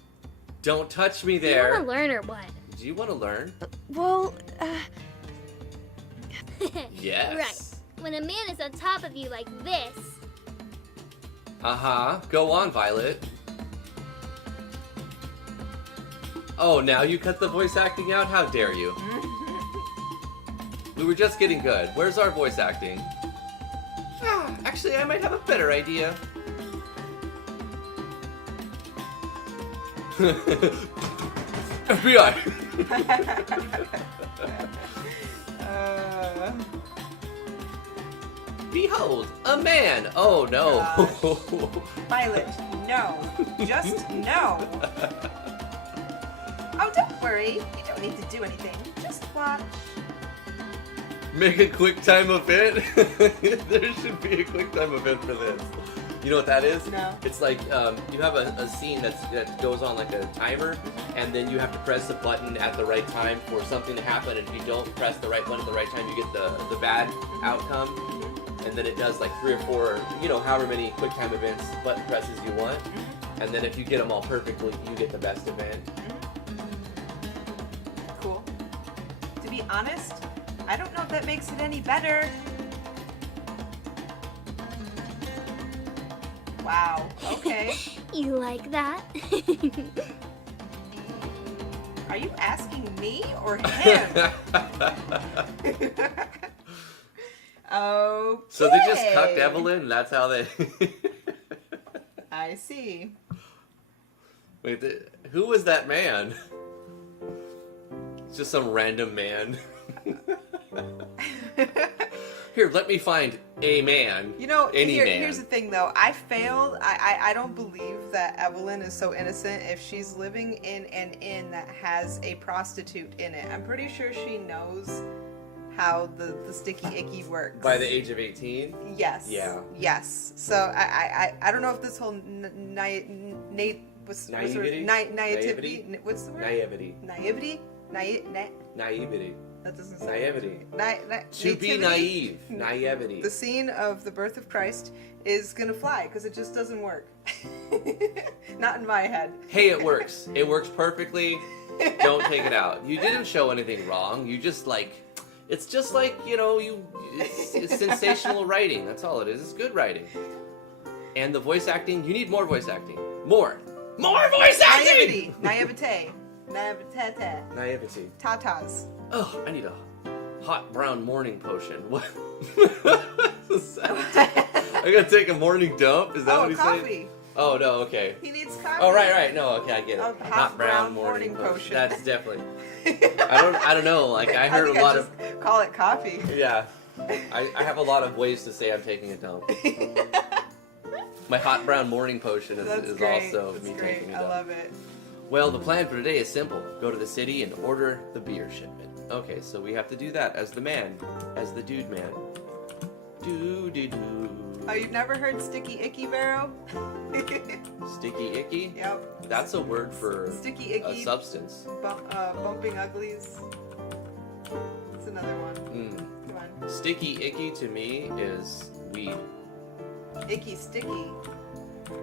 Don't touch me Do you there. want to learn or what? Do you want to learn? Well, Yes. Right. When a man is on top of you like this, Uh-huh. Go on, Violet. Oh, now you cut the voice acting out? How dare you? We were just getting good. Where's our voice acting? Ah, actually, I might have a better idea. FBI! Behold, a man! Oh no! Violet, no. Just no. Oh, don't worry. You don't need to do anything. Just watch. Make a quick time event? There should be a quick time event for this. You know what that is? No. It's like you have a scene that goes on like a timer, and then you have to press a button at the right time for something to happen. And if you don't press the right button at the right time, you get the bad outcome. And then it does like 3 or 4, however many quick time events, button presses you want. And then if you get them all perfectly, you get the best event. Cool. To be honest, I don't know if that makes it any better. Wow. Okay. you like that? Are you asking me or him? Okay. So they just cucked Evelyn, and that's how they... I see. Wait, who was that man? It's just some random man. Here, let me find a man. Any man. Here's the thing, though. I failed. I don't believe that Evelyn is so innocent if she's living in an inn that has a prostitute in it. I'm pretty sure she knows how the sticky icky works. By the age of 18? Yes. Yeah. Yes. So I don't know if this whole naivety. What's the word? Naivety. What's the word? Naivety. Naivety. Naivety. That doesn't sound Naivety. To nativity? be naive. Naivety. The scene of the birth of Christ is gonna fly because it just doesn't work. Not in my head. Hey, it works. It works perfectly. Don't take it out. You didn't show anything wrong. You just it's just like, it's sensational writing. That's all it is. It's good writing. And the voice acting, you need more voice acting. More voice acting! Naivete. Naivety. Tatas. Oh, I need a hot brown morning potion. What? I gotta take a morning dump? Is that what he coffee. said? Oh, no, okay. He needs coffee. Oh, right. No, okay, I get it. A hot brown morning potion. That's definitely. I don't know. Like, I heard a lot of. Call it coffee. Yeah. I have a lot of ways to say I'm taking a dump. My hot brown morning potion is also me taking a dump. I love it. Well, the plan for today is simple. Go to the city and order the beer shipment. Okay, so we have to do that as the man. As the dude man. Do. Oh, you've never heard Sticky Icky Barrow? Sticky Icky? Yep. That's a word for Sticky Icky. a substance. Bumping Uglies. That's another one. Come on. Sticky Icky to me is weed. Icky Sticky.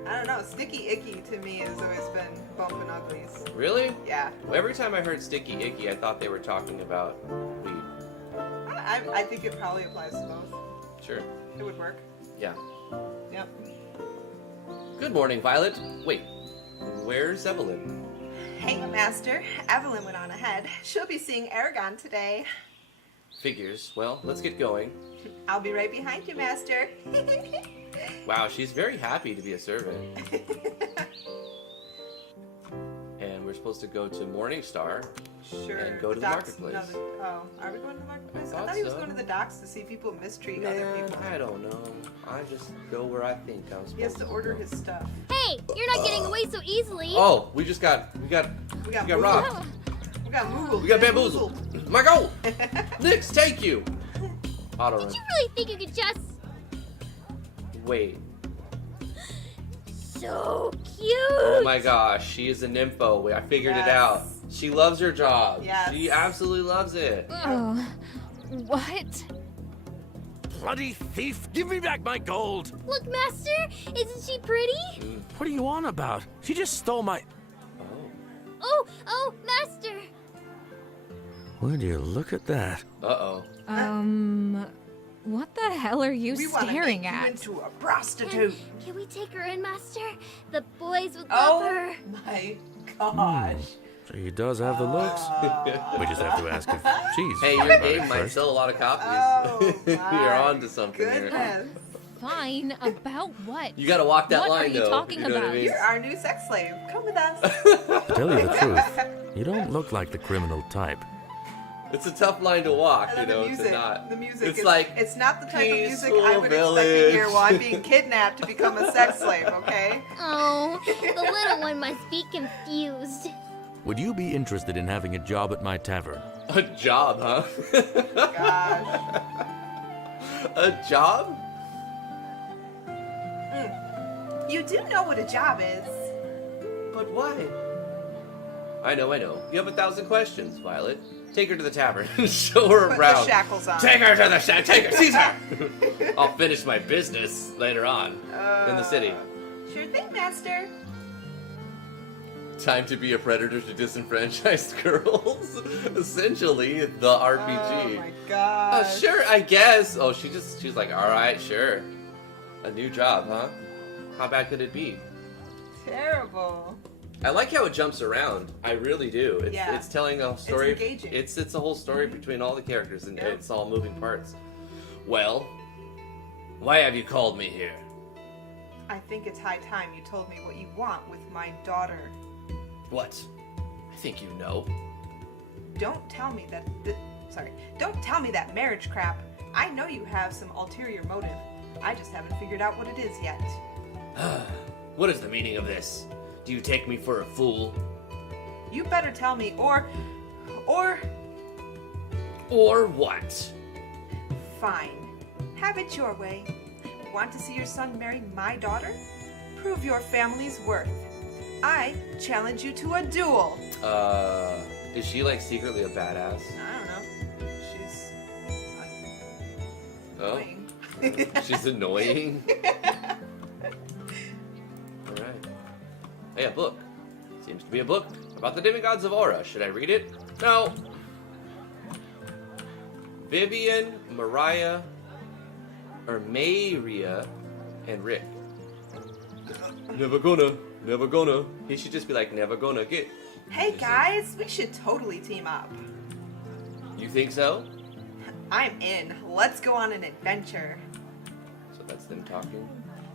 I don't know. Sticky Icky to me has always been Bumping Uglies. Really? Yeah. Every time I heard Sticky Icky, I thought they were talking about weed. I think it probably applies to both. Sure. It would work. Yeah. Yep. Good morning, Violet. Wait, where's Evelyn? Hey, Master. Evelyn went on ahead. She'll be seeing Aragon today. Figures. Well, let's get going. I'll be right behind you, Master. Wow, she's very happy to be a servant. And we're supposed to go to Morningstar. Sure. And go to the docks, marketplace. Are we going to the marketplace? I thought thought he was so. going to the docks to see people mistreat other people. I don't know. I just go where I think I'm supposed He has to order his stuff. Hey, you're not getting away so easily. Oh, we got robbed. We got moogled. We got bamboozled. My goal. Nix, take you. Auto run. Did you really think you could just... Wait. So cute. Oh my gosh, she is a nympho. I figured it out. She loves her job. Yes. She absolutely loves it. Oh, what? Bloody thief! Give me back my gold! Look, Master, isn't she pretty? What are you on about? She just stole my... Oh, Master. Would you look at that? Uh-oh. What the hell are you staring You at? into a prostitute. Can we take her in, Master? The boys would love her. My gosh. She does have the looks. We just have to ask if she's... Hey, your game might sell a lot of copies. Oh, You're on to something Goodness. here. Fine, about what? You gotta walk that What line, are you though. talking You know what I about? mean? You're our new sex slave. Come with us. To tell you the truth, you don't look like the criminal type. It's a tough line to walk, And you then know, the music. to not. The music It's is like it's not the type of music peaceful I would expect to village. hear while I'm being kidnapped to become a sex slave, okay? Oh, the little one must be confused. Would you be interested in having a job at my tavern? A job, huh? Gosh. A job? You do know what a job is. But why? I know. You have 1,000 questions, Violet. Take her to the tavern and show her Put around. the shackles on. Take her to the shack. Take her, Caesar. I'll finish my business later on in the city. Sure thing, Master. Time to be a predator to disenfranchised girls. Essentially, the RPG. Oh my gosh. Sure, I guess. Oh, she's like, all right, sure. A new job, huh? How bad could it be? Terrible. I like how it jumps around. I really do. It's telling a story. It's engaging. It's a whole story between all the characters, and it's all moving parts. Well, why have you called me here? I think it's high time you told me what you want with my daughter. What? I think you know. Don't tell me that. Don't tell me that marriage crap. I know you have some ulterior motive. I just haven't figured out what it is yet. What is the meaning of this? Do you take me for a fool? You better tell me, or what? fine. Have it your way. Want to see your son marry my daughter? Prove your family's worth. I challenge you to a duel. Is she like secretly a badass? I don't know. She's Oh, annoying. she's annoying. All right. Hey, a book. Seems to be a book about the demigods of Aura. Should I read it? No. Vivian, Mariah, or Maria, and Rick. Never gonna. He should just be like, never gonna get. Hey guys, we should totally team up. You think so? I'm in. Let's go on an adventure. So That's them talking.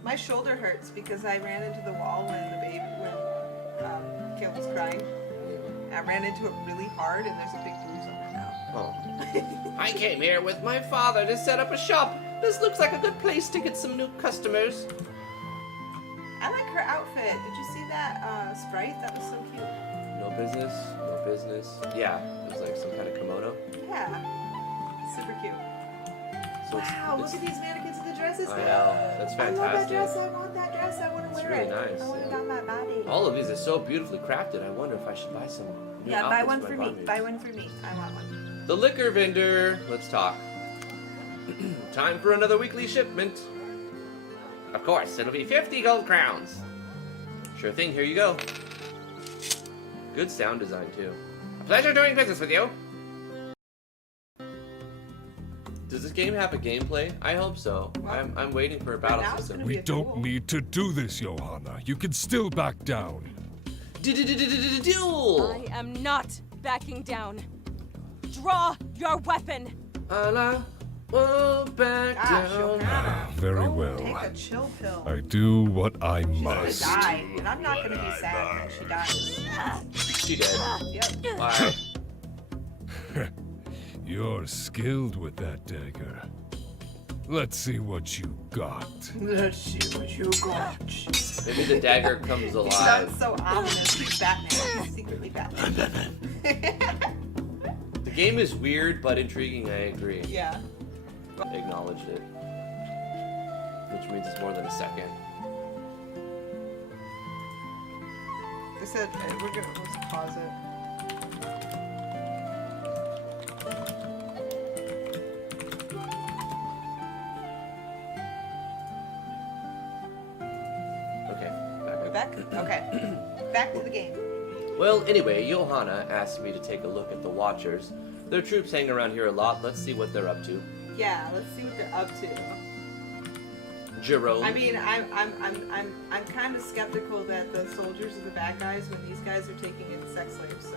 My shoulder hurts because I ran into the wall when Kale was crying. I ran into it really hard, and there's a big bruise on it now. Oh. I came here with my father to set up a shop. This looks like a good place to get some new customers. I like her outfit. Did you see that sprite? That was so cute. No business, no business. Yeah, it was like some kind of kimono. Yeah. Super cute. So Wow, look at these mannequins in the dresses. I know, that's fantastic. I love that dress. I want that dress. I want to It's wear really it. nice, I want it yeah. on my body. All of these are so beautifully crafted. I wonder if I should buy some new Yeah, buy outfits one my for me. bondmates. Buy one for me. I want one. The liquor vendor. Let's talk. Time for another weekly shipment. Of course, it'll be 50 gold crowns. Sure thing, here you go. Good sound design, too. A pleasure doing business with you. Does this game have a gameplay? I hope so. Well, I'm waiting for a battle now it's system. gonna We be a don't duel. need to do this, Johanna. You can still back down. Duel! I am not backing down. Draw your weapon. I won't back Gosh, down. Johanna. Very Go well. Take a chill pill. I do what I She's must. gonna die, and I'm not gonna be sad when she dies. She did. Yep. Why? You're skilled with that dagger. Let's see what you got. Let's see what you got. Maybe the dagger comes He alive. sounds so ominous. He's Batman. He's secretly Batman. The game is weird but intriguing, I agree. Yeah. Acknowledged it. Which means it's more than a second. They said let's pause it. Okay, We're back. back? Okay. Back to the game. Well, anyway, Johanna asked me to take a look at the Watchers. Their troops hang around here a lot. Let's see what they're up to. Yeah, let's see what they're up to. Jerome. I mean, I'm kind of skeptical that the soldiers are the bad guys when these guys are taking in sex slaves, so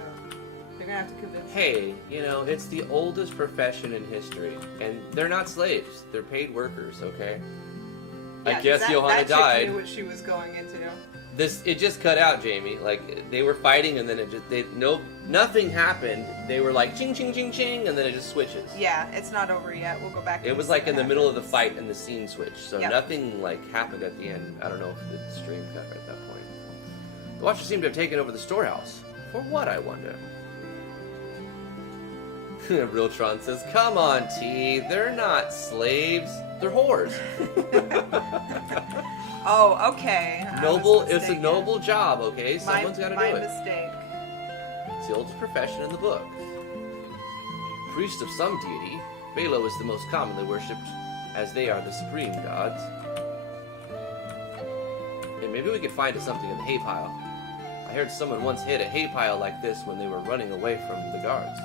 they're gonna have to convince them. Hey, you know, it's the oldest profession in history. And they're not slaves. They're paid workers, okay? Yeah, I guess that Johanna chick died. knew what she was going into. It just cut out, Jamie. Like, they were fighting and then nothing happened. They were like ching ching ching ching and then it just switches. Yeah, it's not over yet. We'll go back. It was like in the middle of the fight and the scene switched. So Yep. nothing like happened at the end. I don't know if the stream cut at that point. The Watchers seem to have taken over the storehouse. For what, I wonder? Realtron says, "Come on, T. They're not slaves. They're whores." Oh, okay. Noble. It's a noble job. Okay, My someone's got to do it. mistake. It's the oldest profession in the book. Priest of some deity, Balo is the most commonly worshipped, as they are the supreme gods. And maybe we could find something in the hay pile. I heard someone once hit a hay pile like this when they were running away from the guards.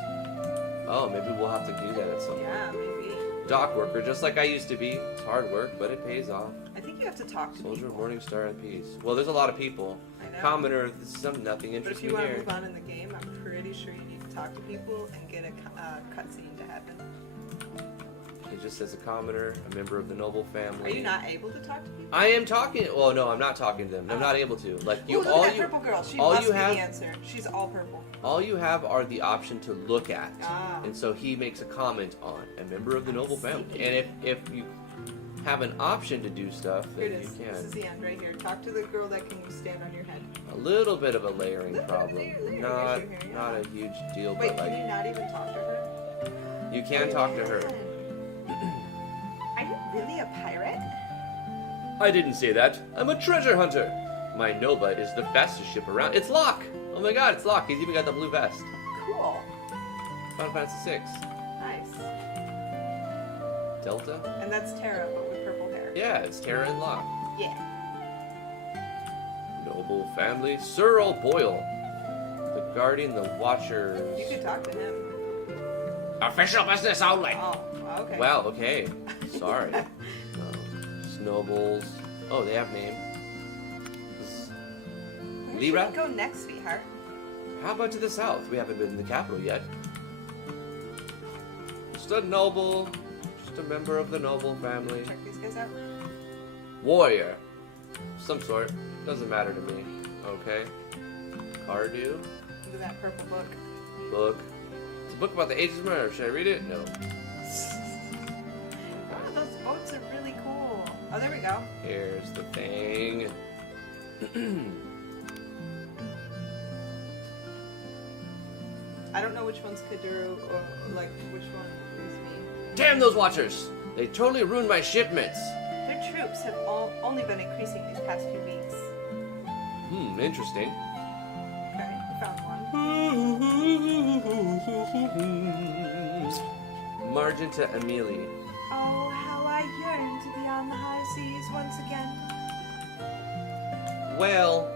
Oh, maybe we'll have to do that at some point. Yeah, maybe. Dock worker, just like I used to be. It's hard work, but it pays off. I think you have to talk to Soldier of people. Morning Star and Peace. Well, there's a lot of people. I know. Commoner, nothing But interests if me you want to here. move on in the game, I'm pretty sure you need to talk to people and get a cutscene to happen. It just says a commoner, a member of the noble family. Are you not able to talk to people? I am talking. Well, no, I'm not talking to them. I'm not able to. Like you, Ooh, look all at that you, purple girl. She all must you be have, the answer. She's all purple. all you have are the option to look at, Ah. and so he makes a comment on a member of the noble family. And if you have an option to do stuff, Here then it you is. can. This is the end right here. Talk to the girl that can stand on your head. A little bit of a layering Little problem. layer, Not here, yeah. not a huge deal, Wait, but can like you not even talk to her? you can talk to her. Are you really a pirate? I didn't say that. I'm a treasure hunter. My Nova is the fastest ship around. It's Locke. Oh my God, it's Locke. He's even got the blue vest. Cool. Final Fantasy VI. Nice. Delta. And that's Terra, but with purple hair. Yeah, it's Terra and Locke. Yeah. Noble family. Sir O'Boyle. The Guardian, the Watcher. You could talk to him. Official business only. Oh, okay. Wow, okay. Sorry. Snowballs. Oh, they have name. Where Lyra? should we go next, sweetheart? How about to the south? We haven't been in the capital yet. Just a noble. Just a member of the noble family. Check these guys out. Warrior. Some sort. Doesn't matter to me. Okay. Cardew. Look at that purple book. Book. It's a book about the ages of murder. Should I read it? No. Oh, those boats are really cool. Oh, there we go. Here's the thing. I don't know which one's Kaduru or like which one is me. Damn those watchers! They totally ruined my shipments. Their troops have only been increasing these past few weeks. Interesting. Okay, found one. Margin to Amelie. Oh, how I yearn to be on the high seas once again. Well,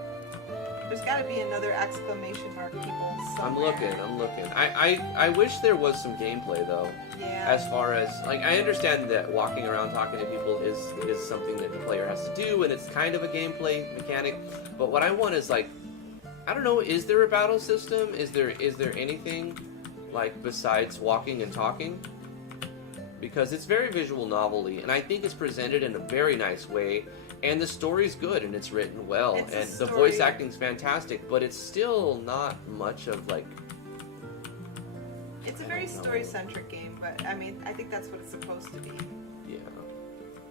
there's got to be another exclamation mark, people. Somewhere. I'm looking. I wish there was some gameplay though. Yeah. As far as like, I understand that walking around talking to people is something that the player has to do, and it's kind of a gameplay mechanic. But what I want is like, I don't know, is there a battle system? Is there anything like besides walking and talking? Because it's very visual novelty, and I think it's presented in a very nice way, and the story's good and it's written well, and the voice acting's fantastic, but it's still not much of like. It's a very story-centric game, but I mean, I think that's what it's supposed to be. Yeah.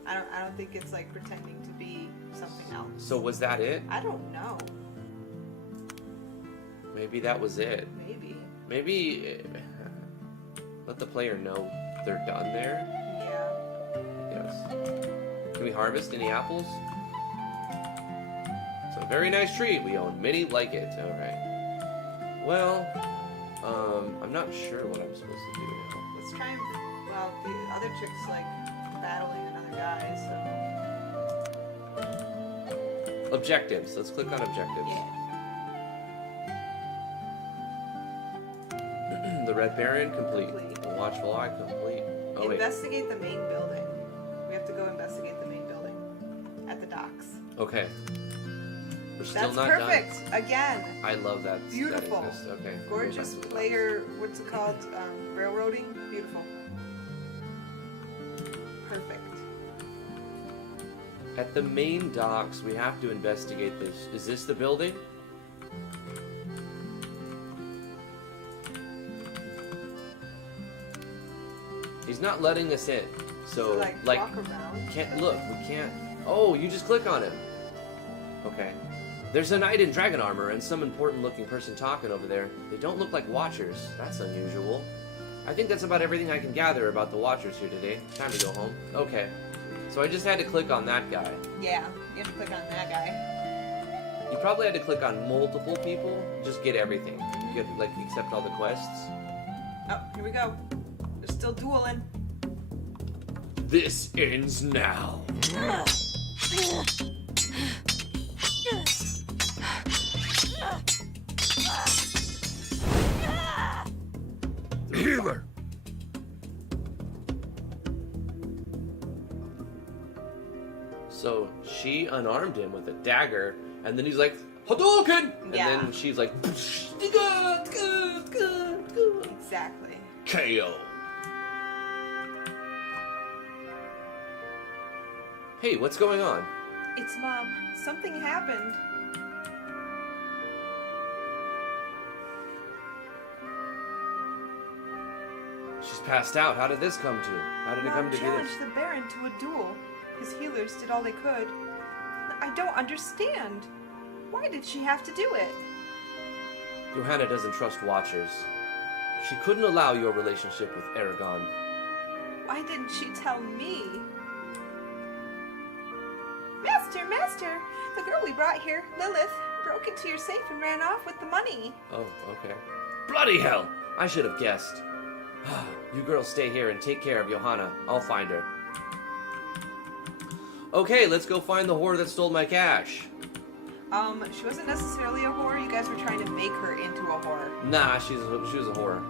I don't think it's like pretending to be something else. So was that it? I don't know. Maybe that was it. Maybe let the player know they're done there. Yeah. Yes. Can we harvest any apples? It's a very nice tree. We own many like it. All right. Well, I'm not sure what I'm supposed to do now. Let's try and. Well, the other chick's like battling another guy, so. Objectives. Let's click on objectives. Yeah. The Red Baron complete. The Watchful Eye complete. Oh wait. Investigate the main building. We have to go investigate the main building at the docks. Okay. We're still That's not perfect. done. Again. I love that. Beautiful. That exists. Okay. Gorgeous player. What's it called? Railroading. Beautiful. Perfect. At the main docks, we have to investigate this. Is this the building? He's not letting us in. So, like walk around. Can't look. We can't. Oh, you just click on him. Okay. There's a knight in dragon armor and some important-looking person talking over there. They don't look like watchers. That's unusual. I think that's about everything I can gather about the watchers here today. Time to go home. Okay. So I just had to click on that guy. Yeah, you have to click on that guy. You probably had to click on multiple people. Just get everything. You get, like, accept all the quests. Oh, here we go. They're still dueling. This ends now. Healer! So she unarmed him with a dagger, and then he's like, Hadouken! And then she's like, Exactly. KO. Hey, what's going on? It's Mom. Something happened. She's passed out. How did this come to? How did it come Mom to be challenged this? the Baron to a duel. His healers did all they could. I don't understand. Why did she have to do it? Johanna doesn't trust Watchers. She couldn't allow your relationship with Aragon. Why didn't she tell me? Master! The girl we brought here, Lilith, broke into your safe and ran off with the money. Oh, okay. Bloody hell! I should have guessed. You girls stay here and take care of Johanna. I'll find her. Okay, let's go find the whore that stole my cash. She wasn't necessarily a whore. You guys were trying to make her into a whore. Nah, she was a whore.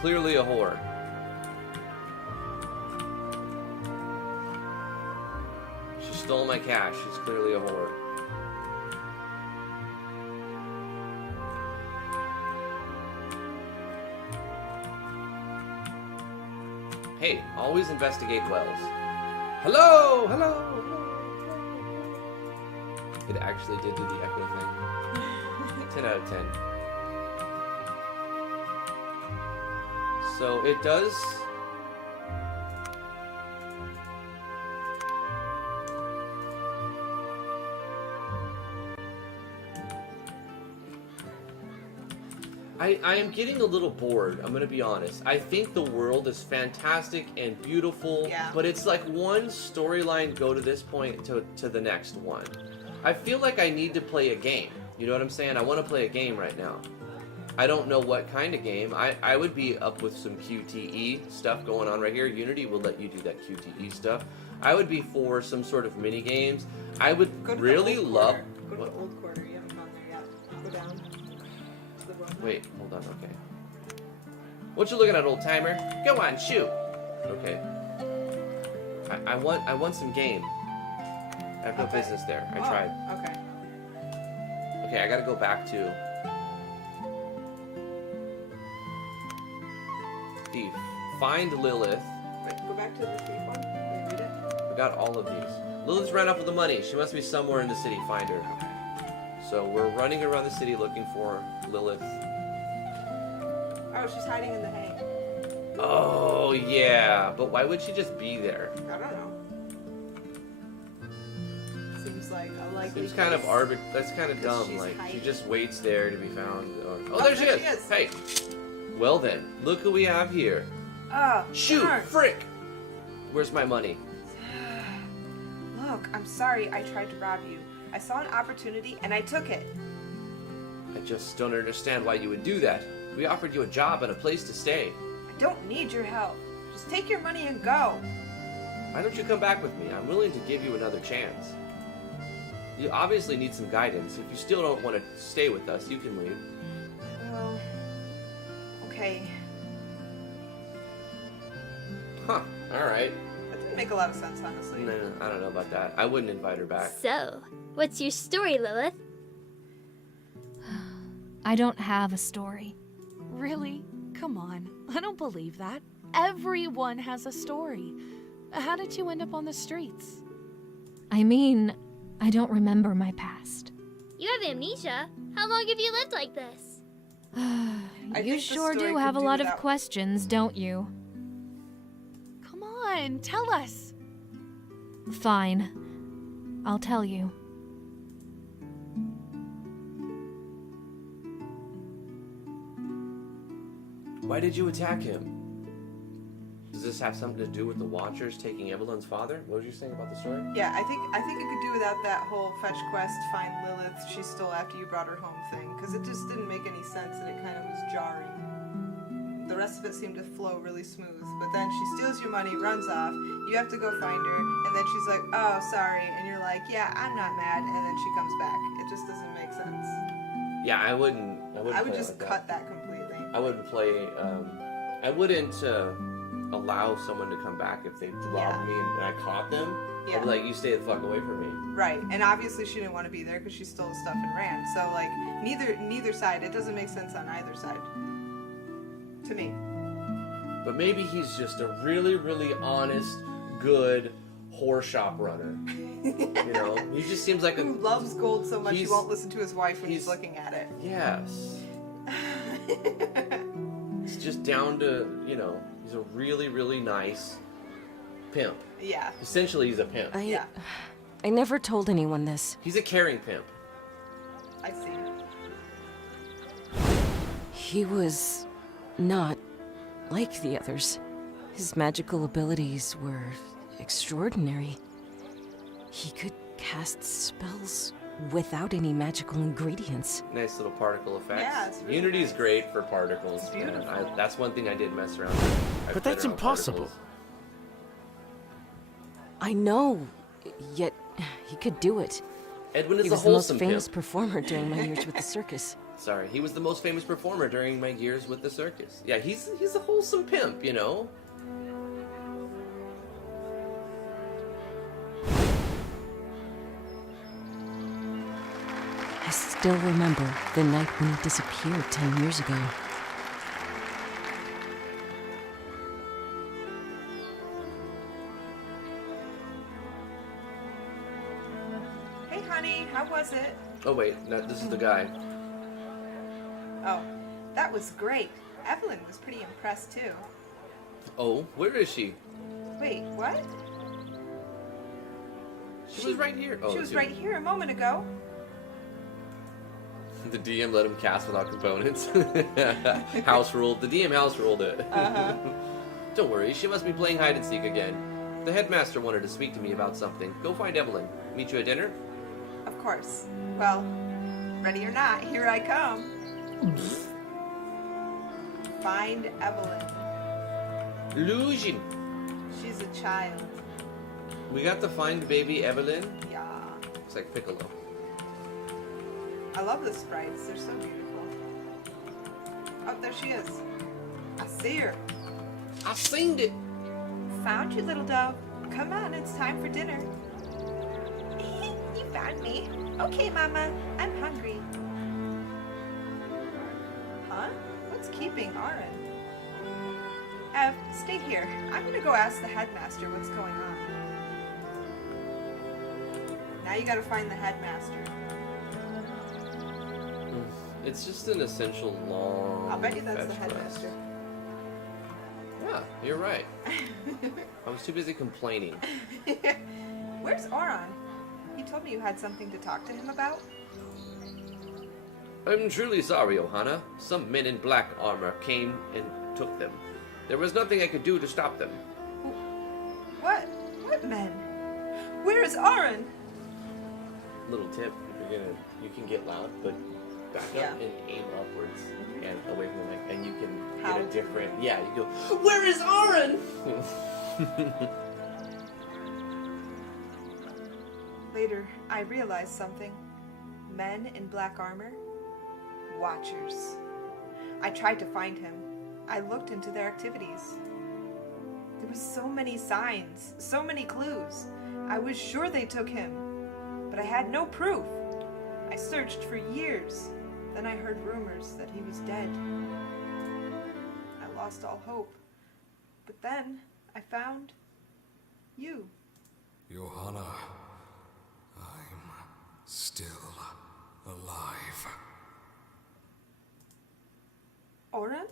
Clearly a whore. She stole my cash. She's clearly a whore. Hey, always investigate wells. Hello, hello, hello. It actually did do the echo thing. 10 out of 10. So it does. I am getting a little bored, I'm gonna be honest. I think the world is fantastic and beautiful, but it's like one storyline go to this point to the next one. I feel like I need to play a game. You know what I'm saying? I want to play a game right now. I don't know what kind of game. I would be up with some QTE stuff going on right here. Unity will let you do that QTE stuff. I would be for some sort of mini games. I would really love... Go to the old quarter. You haven't gone there yet. Go down. Wait, hold on, okay. What you looking at, old timer? Go on, shoot! Okay. I want some game. I have no business there. I tried. Okay. Okay, I gotta go back to... Thief. Find Lilith. Wait, go back to the thief one. Can you read it? I got all of these. Lilith's ran off with the money. She must be somewhere in the city. Find her. So we're running around the city looking for Lilith. Oh, she's hiding in the hay. Oh, yeah. But why would she just be there? I don't know. Seems like a likely Seems kind of that's kind of dumb. Like, she just waits there to be found. Oh, there she is. Hey. Well then, look who we have here. Oh, shoot, darn. frick. Where's my money? Look, I'm sorry I tried to rob you. I saw an opportunity and I took it. I just don't understand why you would do that. We offered you a job and a place to stay. I don't need your help. Just take your money and go. Why don't you come back with me? I'm willing to give you another chance. You obviously need some guidance. If you still don't want to stay with us, you can leave. Well, okay. Huh, alright. That didn't make a lot of sense, honestly. No, I don't know about that. I wouldn't invite her back. So, what's your story, Lilith? I don't have a story. Really? Come on. I don't believe that. Everyone has a story. How did you end up on the streets? I mean, I don't remember my past. You have amnesia. How long have you lived like this? You sure do have a lot of questions, don't you? Come on, tell us. Fine. I'll tell you. Why did you attack him? Does this have something to do with the Watchers taking Evelyn's father? What were you saying about the story? Yeah, I think it could do without that whole fetch quest, find Lilith, she's still after you brought her home thing, because it just didn't make any sense and it kind of was jarring. The rest of it seemed to flow really smooth, but then she steals your money, runs off, you have to go find her, and then she's like, oh, sorry, and you're like, yeah, I'm not mad, and then she comes back. It just doesn't make sense. Yeah, I would just cut that completely. I wouldn't play, I wouldn't allow someone to come back if they robbed me and I caught them. Yeah. I'd be like, you stay the fuck away from me. Right, and obviously she didn't want to be there because she stole the stuff and ran. So, like, neither side, it doesn't make sense on either side. To me. But maybe he's just a really, really honest, good whore shop runner. You know? He just seems like who loves gold so much he won't listen to his wife when he's looking at it. Yes. It's just down to, you know, he's a really, really nice pimp. Yeah. Essentially, he's a pimp. I never told anyone this. He's a caring pimp. I see. He was not like the others. His magical abilities were extraordinary. He could cast spells without any magical ingredients. Nice little particle effects. Yeah, it's really Unity nice. is great for particles. It's beautiful. That's one thing I did mess around with. I've But played that's around with impossible. particles. I know, yet he could do it. Edwin is He the was the most wholesome famous pimp. performer during my years with the circus. Sorry, he was the most famous performer during my years with the circus. Yeah, he's a wholesome pimp, you know? I still remember the night when he disappeared 10 years ago. Oh wait, no, this is the guy. Oh, that was great. Evelyn was pretty impressed too. Oh, where is she? Wait, what? She was right here. Oh, she was right here a moment ago. The DM let him cast without components. House ruled. The DM house ruled it. Uh-huh. Don't worry, she must be playing hide and seek again. The headmaster wanted to speak to me about something. Go find Evelyn. Meet you at dinner? Of course. Well, ready or not, here I come. Find Evelyn. Illusion. She's a child. We got to find baby Evelyn. Yeah. Looks like Piccolo. I love the sprites. They're so beautiful. Oh, there she is. I see her. I seen it. Found you, little dove. Come on, it's time for dinner. You found me. Okay, Mama. I'm hungry. Huh? What's keeping Aaron? Ev, stay here. I'm gonna go ask the headmaster what's going on. Now you gotta find the headmaster. It's just an essential long. I'll bet you that's the fetch quest. headmaster. Yeah, you're right. I was too busy complaining. Where's Oron? He told me you had something to talk to him about. I'm truly sorry, Johanna. Some men in black armor came and took them. There was nothing I could do to stop them. What? What men? Where is Oron? Little tip: you can get loud, but back up and aim upwards and away from the mic, and you can get a different. Yeah, you go. Where is Aaron? Later, I realized something. Men in black armor, Watchers. I tried to find him. I looked into their activities. There were so many signs, so many clues. I was sure they took him, but I had no proof. I searched for years. Then I heard rumors that he was dead. I lost all hope. But then I found you. Johanna, I'm still alive. Oren?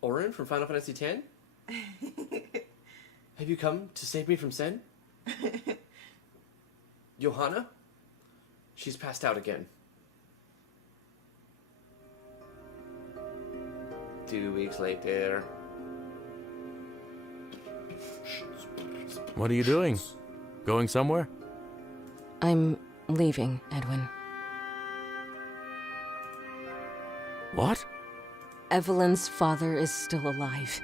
Oren from Final Fantasy X? Have you come to save me from Sen? Johanna? She's passed out again. 2 weeks later. What are you doing? Going somewhere? I'm leaving, Edwin. What? Evelyn's father is still alive.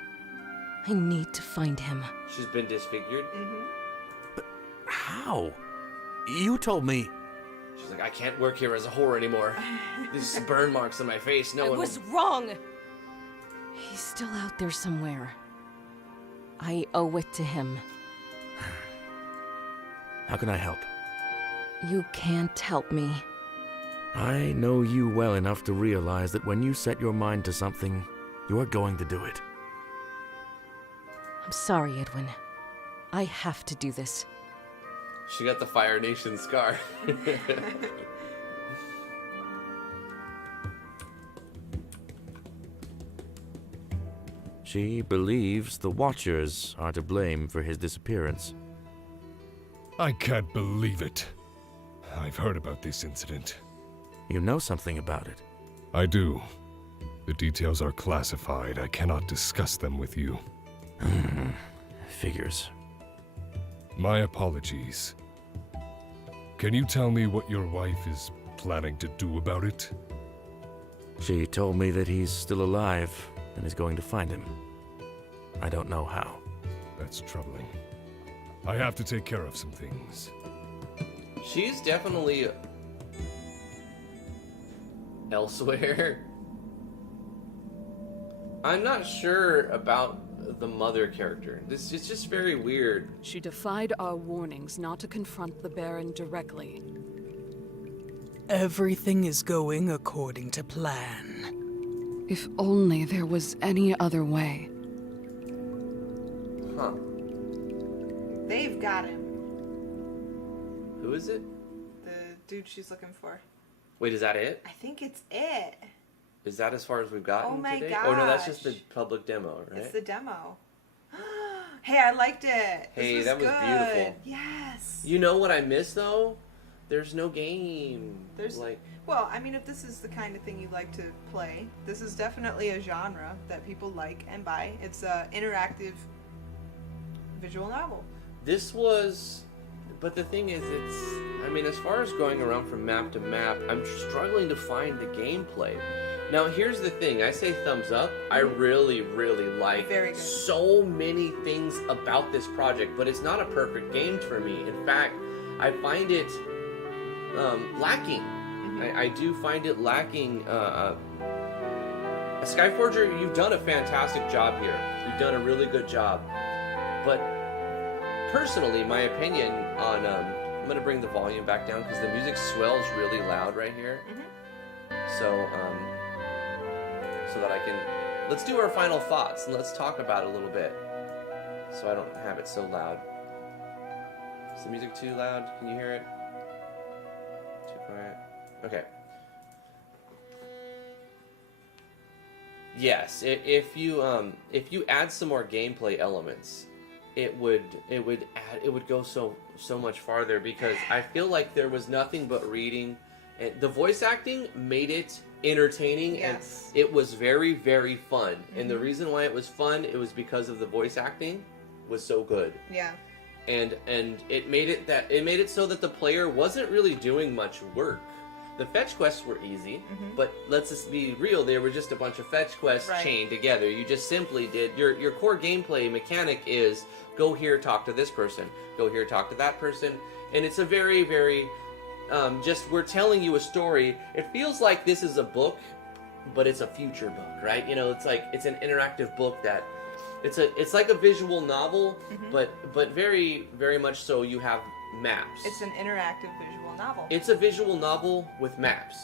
I need to find him. She's been disfigured? Mm-hmm. But how? You told me. She's like, I can't work here as a whore anymore. These burn marks on my face. No I one was wrong! He's still out there somewhere. I owe it to him. How can I help? You can't help me. I know you well enough to realize that when you set your mind to something, you are going to do it. I'm sorry, Edwin. I have to do this. She got the Fire Nation scar. She believes the Watchers are to blame for his disappearance. I can't believe it. I've heard about this incident. You know something about it. I do. The details are classified. I cannot discuss them with you. Figures. My apologies. Can you tell me what your wife is planning to do about it? She told me that he's still alive and is going to find him. I don't know how. That's troubling. I have to take care of some things. She's definitely elsewhere. I'm not sure about the mother character. This is just very weird. She defied our warnings not to confront the Baron directly. Everything is going according to plan. If only there was any other way. Huh. They've got him. Who is it? dude she's looking for. Wait, is that it? I think it's it. Is that as far as we've gotten Oh my today? gosh. Oh no, that's just the public demo, right? It's the demo. Hey, I liked it. Hey, that was good. beautiful. Yes. You know what I miss though? There's no game. There's like. Well, I mean, if this is the kind of thing you like to play, this is definitely a genre that people like and buy. It's a interactive visual novel. This was, but the thing is, I mean, as far as going around from map to map, I'm struggling to find the gameplay. Now, here's the thing. I say thumbs up. I really, really like so many things about this project, but it's not a perfect game for me. In fact, I find it lacking. I do find it lacking. Skyforger, you've done a fantastic job here. You've done a really good job. But personally, my opinion on... I'm going to bring the volume back down because the music swells really loud right here. So that I can... Let's do our final thoughts and let's talk about it a little bit. So I don't have it so loud. Is the music too loud? Can you hear it? Too quiet? Okay. Yes, if you add some more gameplay elements, it would go so much farther, because I feel like there was nothing but reading, and the voice acting made it entertaining. Yes. And it was very, very fun. And the reason why it was fun, it was because of the voice acting was so good. Yeah. And it made it so that the player wasn't really doing much work. The fetch quests were easy, but let's just be real, they were just a bunch of fetch quests chained together. You just simply did, your core gameplay mechanic is, go here, talk to this person, go here, talk to that person, and it's a very, very, we're telling you a story. It feels like this is a book, but it's a future book, right? You know, it's like, it's an interactive book that, it's like a visual novel, but very, very much so you have maps. It's an interactive visual novel. It's a visual novel with maps.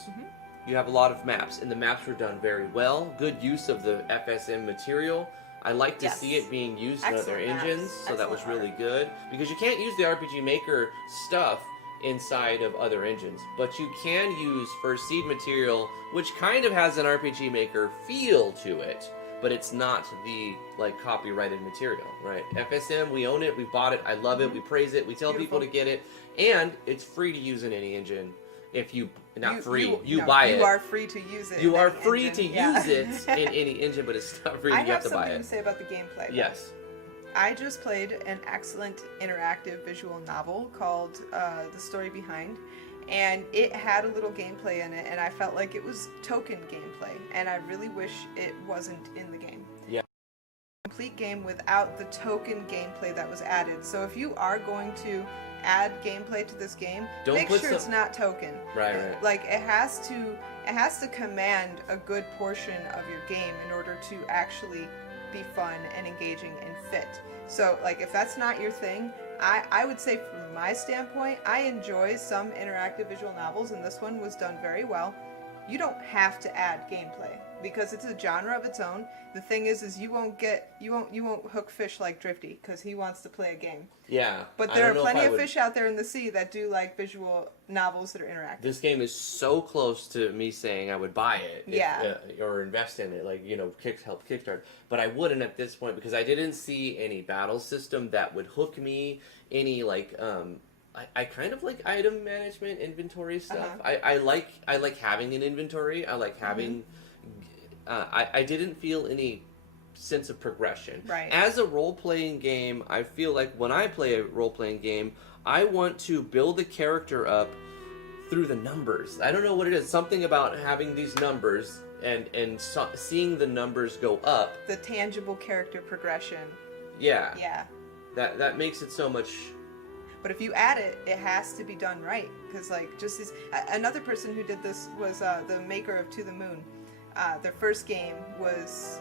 You have a lot of maps, and the maps were done very well. Good use of the FSM material. I like to see it being used in other engines, so that was really good. Because you can't use the RPG Maker stuff inside of other engines, but you can use First Seed material, which kind of has an RPG Maker feel to it, but it's not the copyrighted material, right? FSM, we own it, we bought it, I love it, we praise it, we tell people to get it, and it's free to use in any engine. If you buy it. You are free to use it. You are free to use it in any engine, but it's not free. You have to buy it. I have something to say about the gameplay. Yes. I just played an excellent interactive visual novel called The Story Behind, and it had a little gameplay in it, and I felt like it was token gameplay, and I really wish it wasn't in the game. Yeah. Complete game without the token gameplay that was added. So if you are going to add gameplay to this game, make sure it's not token. Right. Like it has to command a good portion of your game in order to actually be fun and engaging and fit. So like if that's not your thing, I would say from my standpoint, I enjoy some interactive visual novels, and this one was done very well. You don't have to add gameplay because it's a genre of its own. The thing is you won't hook fish like Drifty because he wants to play a game. Yeah. But there are plenty of fish out there in the sea that do like visual novels that are interactive. This game is so close to me saying I would buy it, or invest in it, help kickstart. But I wouldn't at this point because I didn't see any battle system that would hook me. Any I kind of like item management, inventory stuff. I like having an inventory. I like having. I didn't feel any sense of progression. Right. As a role-playing game, I feel like when I play a role-playing game, I want to build a character up through the numbers. I don't know what it is. Something about having these numbers and seeing the numbers go up. The tangible character progression. Yeah. Yeah. That makes it so much. But if you add it, it has to be done right. Because another person who did this was the maker of To the Moon. Their first game was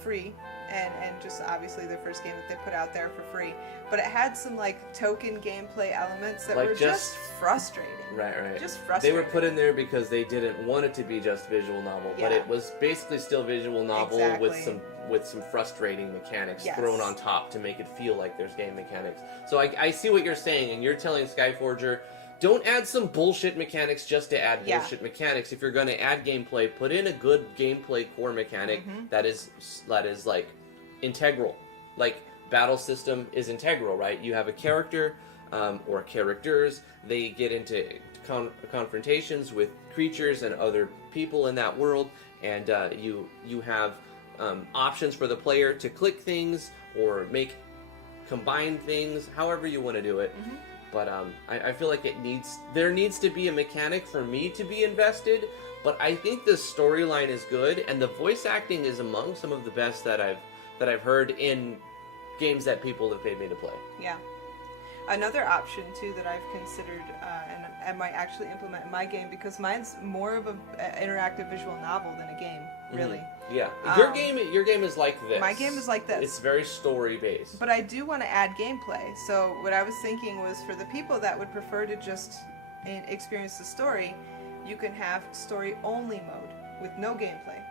free, and just obviously their first game that they put out there for free. But it had some token gameplay elements that were just frustrating. Right. Just frustrating. They were put in there because they didn't want it to be just visual novel, but it was basically still visual novel with with some frustrating mechanics Yes. thrown on top to make it feel like there's game mechanics. So I see what you're saying, and you're telling Skyforger, don't add some bullshit mechanics just to add bullshit mechanics. If you're going to add gameplay, put in a good gameplay core mechanic that is like integral. Like battle system is integral, right? You have a character or characters. They get into confrontations with creatures and other people in that world, and you have options for the player to click things or combine things, however you want to do it. But I feel like there needs to be a mechanic for me to be invested. But I think the storyline is good, and the voice acting is among some of the best that I've heard in games that people have paid me to play. Yeah. Another option too that I've considered and I might actually implement in my game, because mine's more of an interactive visual novel than a game, really. Yeah. Your game is like this. My game is like this. It's very story based. But I do want to add gameplay. So what I was thinking was, for the people that would prefer to just experience the story, you can have story only mode with no gameplay,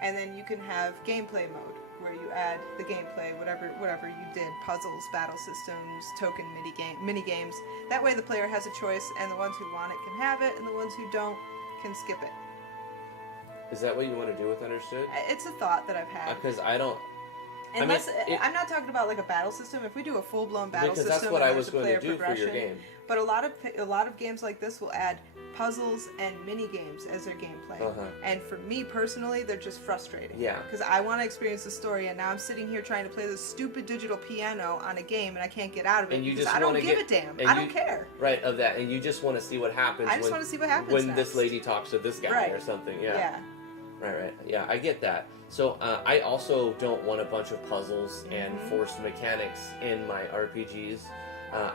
and then you can have gameplay mode where you add the gameplay, whatever you did, puzzles, battle systems, token mini games. That way the player has a choice, and the ones who want it can have it, and the ones who don't can skip it. Is that what you want to do with Understood? It's a thought that I've had. Because I don't... Unless, I'm not talking about like a battle system. If we do a full-blown battle system, that's what I was there's a going player to do for your progression. game. But a lot of games like this will add puzzles and mini games as their gameplay. And for me personally, they're just frustrating. Yeah. Because I want to experience the story, and now I'm sitting here trying to play this stupid digital piano on a game, and I can't get out of it because I don't give a damn. I don't care. Right, of that, and you just want to see what happens. I just want to see what happens when next. this lady talks to this guy or something. Yeah. Right. Yeah, I get that. So I also don't want a bunch of puzzles and forced mechanics in my RPGs.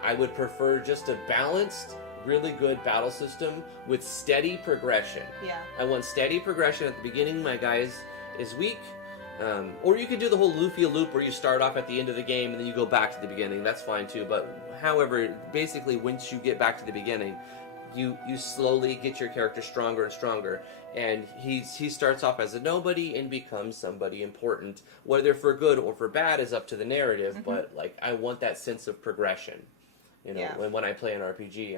I would prefer just a balanced, really good battle system with steady progression. Yeah. I want steady progression at the beginning. My guy is weak. Or you could do the whole loop where you start off at the end of the game and then you go back to the beginning. That's fine too. But however, basically once you get back to the beginning, you slowly get your character stronger and stronger, and he starts off as a nobody and becomes somebody important. Whether for good or for bad is up to the narrative, but like I want that sense of progression. You know, when I play an RPG,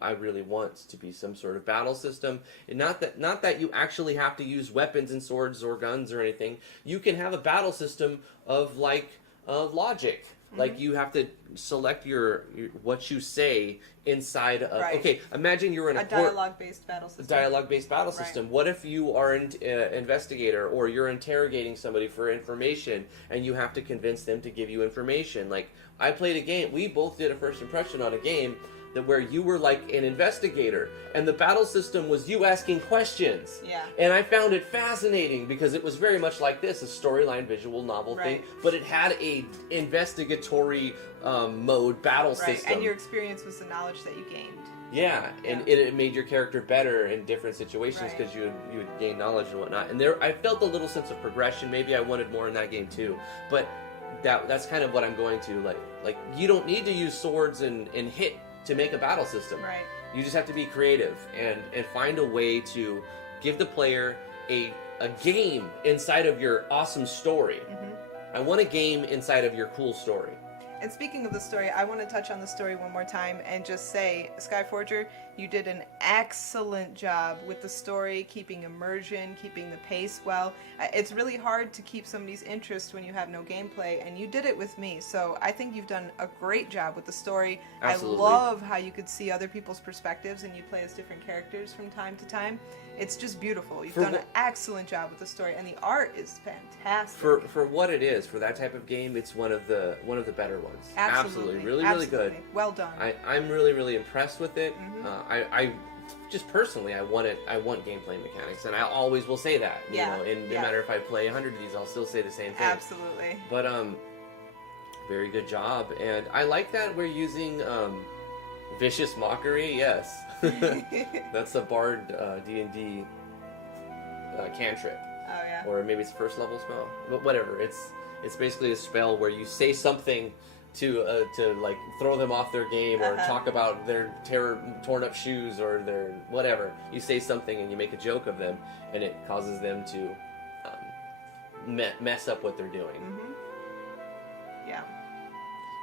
I really want to be some sort of battle system, and not that you actually have to use weapons and swords or guns or anything. You can have a battle system of logic. Like you have to select your what you say inside of. Right. Okay, imagine you're in a dialogue-based battle system. Dialogue-based battle system. What if you are an investigator, or you're interrogating somebody for information, and you have to convince them to give you information? Like I played a game. We both did a first impression on a game where you were like an investigator, and the battle system was you asking questions. Yeah. And I found it fascinating because it was very much like this, a storyline visual novel thing, but it had a investigatory mode battle system. And your experience was the knowledge that you gained. Yeah, and it made your character better in different situations because you would gain knowledge and whatnot. And I felt a little sense of progression. Maybe I wanted more in that game too, but that's kind of what I'm going to like. You don't need to use swords and hit to make a battle system. Right. You just have to be creative and find a way to give the player a game inside of your awesome story. I want a game inside of your cool story. And speaking of the story, I want to touch on the story one more time and just say, Skyforger, you did an excellent job with the story, keeping immersion, keeping the pace well. It's really hard to keep somebody's interest when you have no gameplay, and you did it with me. So I think you've done a great job with the story. Absolutely. I love how you could see other people's perspectives and you play as different characters from time to time. It's just beautiful. You've done an excellent job with the story, and the art is fantastic. For what it is, for that type of game, it's one of the better ones. Absolutely. Really good. Well done. I'm really impressed with it. I just personally, I want gameplay mechanics, and I always will say that. You know, and no matter if I play 100 of these, I'll still say the same thing. Absolutely. But very good job, and I like that we're using vicious mockery. Yes. That's a bard D&D cantrip. Oh yeah. Or maybe it's first level spell. But whatever. It's basically a spell where you say something to like throw them off their game, or talk about their torn up shoes or their whatever. You say something and you make a joke of them, and it causes them to mess up what they're doing. Yeah.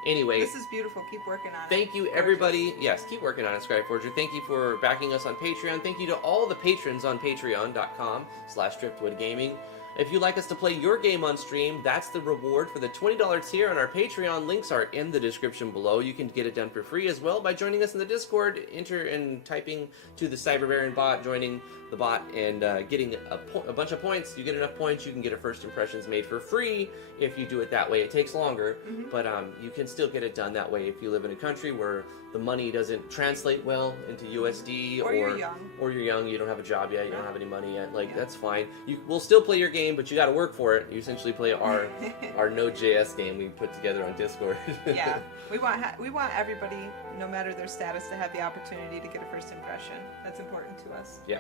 Anyway, this is beautiful. Keep working on it. Thank you, everybody. Yes, keep working on it, Skyforger. Thank you for backing us on Patreon. Thank you to all the patrons on patreon.com/driftwoodgaming. If you'd like us to play your game on stream, that's the reward for the $20 tier on our Patreon. Links are in the description below. You can get it done for free as well by joining us in the Discord, enter and typing to the Cyberbarian bot, joining the bot, and getting a bunch of points. You get enough points, you can get a first impressions made for free if you do it that way. It takes longer, but you can still get it done that way if you live in a country where the money doesn't translate well into USD, or you're young. Or you're young, you don't have a job yet, you don't have any money yet. That's fine. We'll still play your game, but you got to work for it. You essentially play our Node.js game we put together on Discord. Yeah, we want everybody, no matter their status, to have the opportunity to get a first impression. That's important to us. Yeah.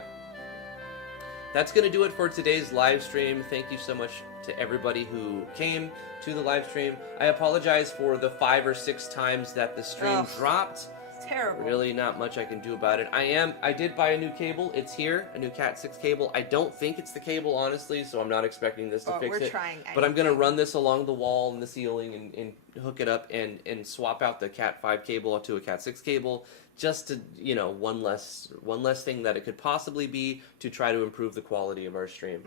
That's going to do it for today's live stream. Thank you so much to everybody who came to the live stream. I apologize for the 5 or 6 times that the stream dropped. It's terrible. Really not much I can do about it. I did buy a new cable. It's here, a new Cat 6 cable. I don't think it's the cable, honestly, so I'm not expecting this to fix it. Trying but I'm going to run this along the wall and the ceiling and hook it up and swap out the Cat 5 cable to a Cat 6 cable, just to, one less thing that it could possibly be to try to improve the quality of our stream.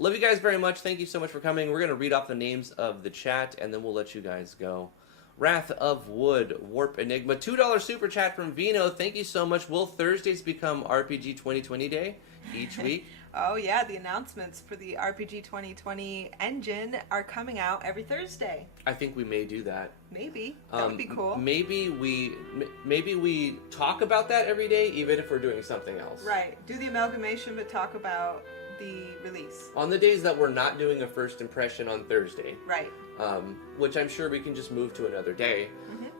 Love you guys very much. Thank you so much for coming. We're going to read off the names of the chat, and then we'll let you guys go. Wrath of Wood, Warp Enigma, $2 super chat from Vino. Thank you so much. Will Thursdays become RPG 2020 Day each week? Oh yeah, the announcements for the RPG 2020 engine are coming out every Thursday. I think we may do that. Maybe. That would be cool. Maybe we talk about that every day, even if we're doing something else. Right. Do the amalgamation, but talk about the release. On the days that we're not doing a first impression on Thursday. Right. Which I'm sure we can just move to another day.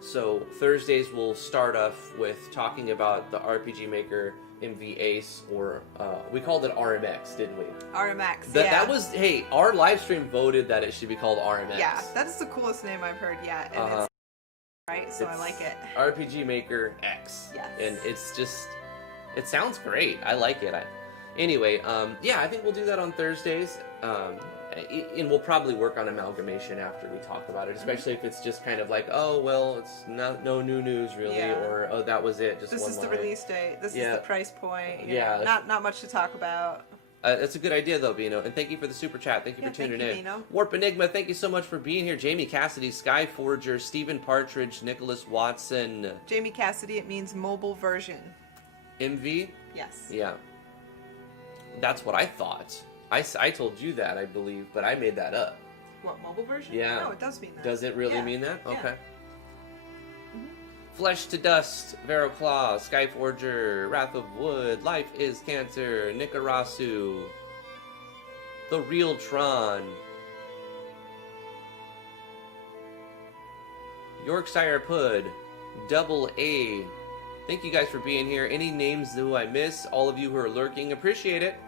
So Thursdays we'll start off with talking about the RPG Maker MV Ace, or we called it RMX, didn't we? RMX, That was, hey, our live stream voted that it should be called RMX. Yeah, that's the coolest name I've heard yet, and it's right, so I like it. RPG Maker X. Yes. And it's just, it sounds great. I like it. Anyway, yeah, I think we'll do that on Thursdays. And we'll probably work on amalgamation after we talk about it, especially if it's just kind of like, oh, well, it's no new news really, or oh, that was it. Just this one is line. the release date. This is the price point. Not much to talk about. That's a good idea, though, Vino. And thank you for the super chat. Thank you for tuning in. Vino. Warp Enigma, thank you so much for being here. Jamie Cassidy, Skyforger, Stephen Partridge, Nicholas Watson. Jamie Cassidy, it means mobile version. MV? Yes. Yeah. That's what I thought. I told you that, I believe, but I made that up. What, mobile version? Yeah. No, it does mean that. Does it really mean that? Yeah. Okay. Flesh to Dust, Veroclaw, Skyforger, Wrath of Wood, Life is Cancer, Nikarasu, The Real Tron, Yorkshire Pud, Double A. Thank you guys for being here. Any names who I miss? All of you who are lurking, appreciate it.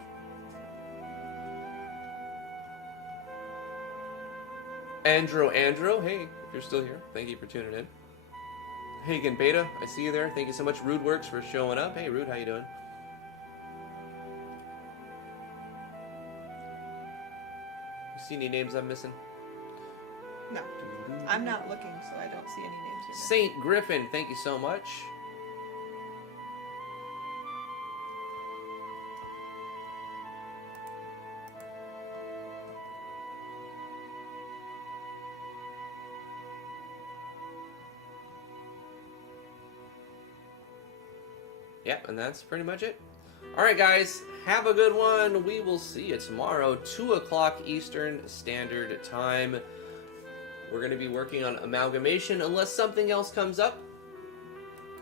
Andro, hey, if you're still here, thank you for tuning in. Hagen Beta, I see you there. Thank you so much. Rude Works for showing up. Hey, Rude, how you doing? You see any names I'm missing? No. I'm not looking, so I don't see any names here. Saint Griffin, thank you so much. Yep, and that's pretty much it. Alright guys, have a good one. We will see you tomorrow, 2 o'clock Eastern Standard Time. We're going to be working on amalgamation unless something else comes up.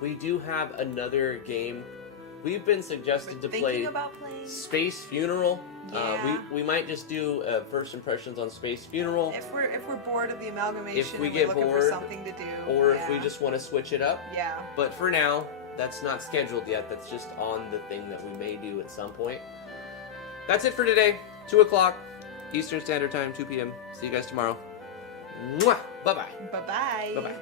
We do have another game. We've been suggested to play Space Funeral. Yeah. We might just do first impressions on Space Funeral. If we're bored of the amalgamation, if we and get we're looking bored, for something to do, or if we just want to switch it up. Yeah. But for now, that's not scheduled yet. That's just on the thing that we may do at some point. That's it for today. 2 o'clock Eastern Standard Time, 2 p.m. See you guys tomorrow. Mwah! Bye-bye. Bye-bye. Bye-bye.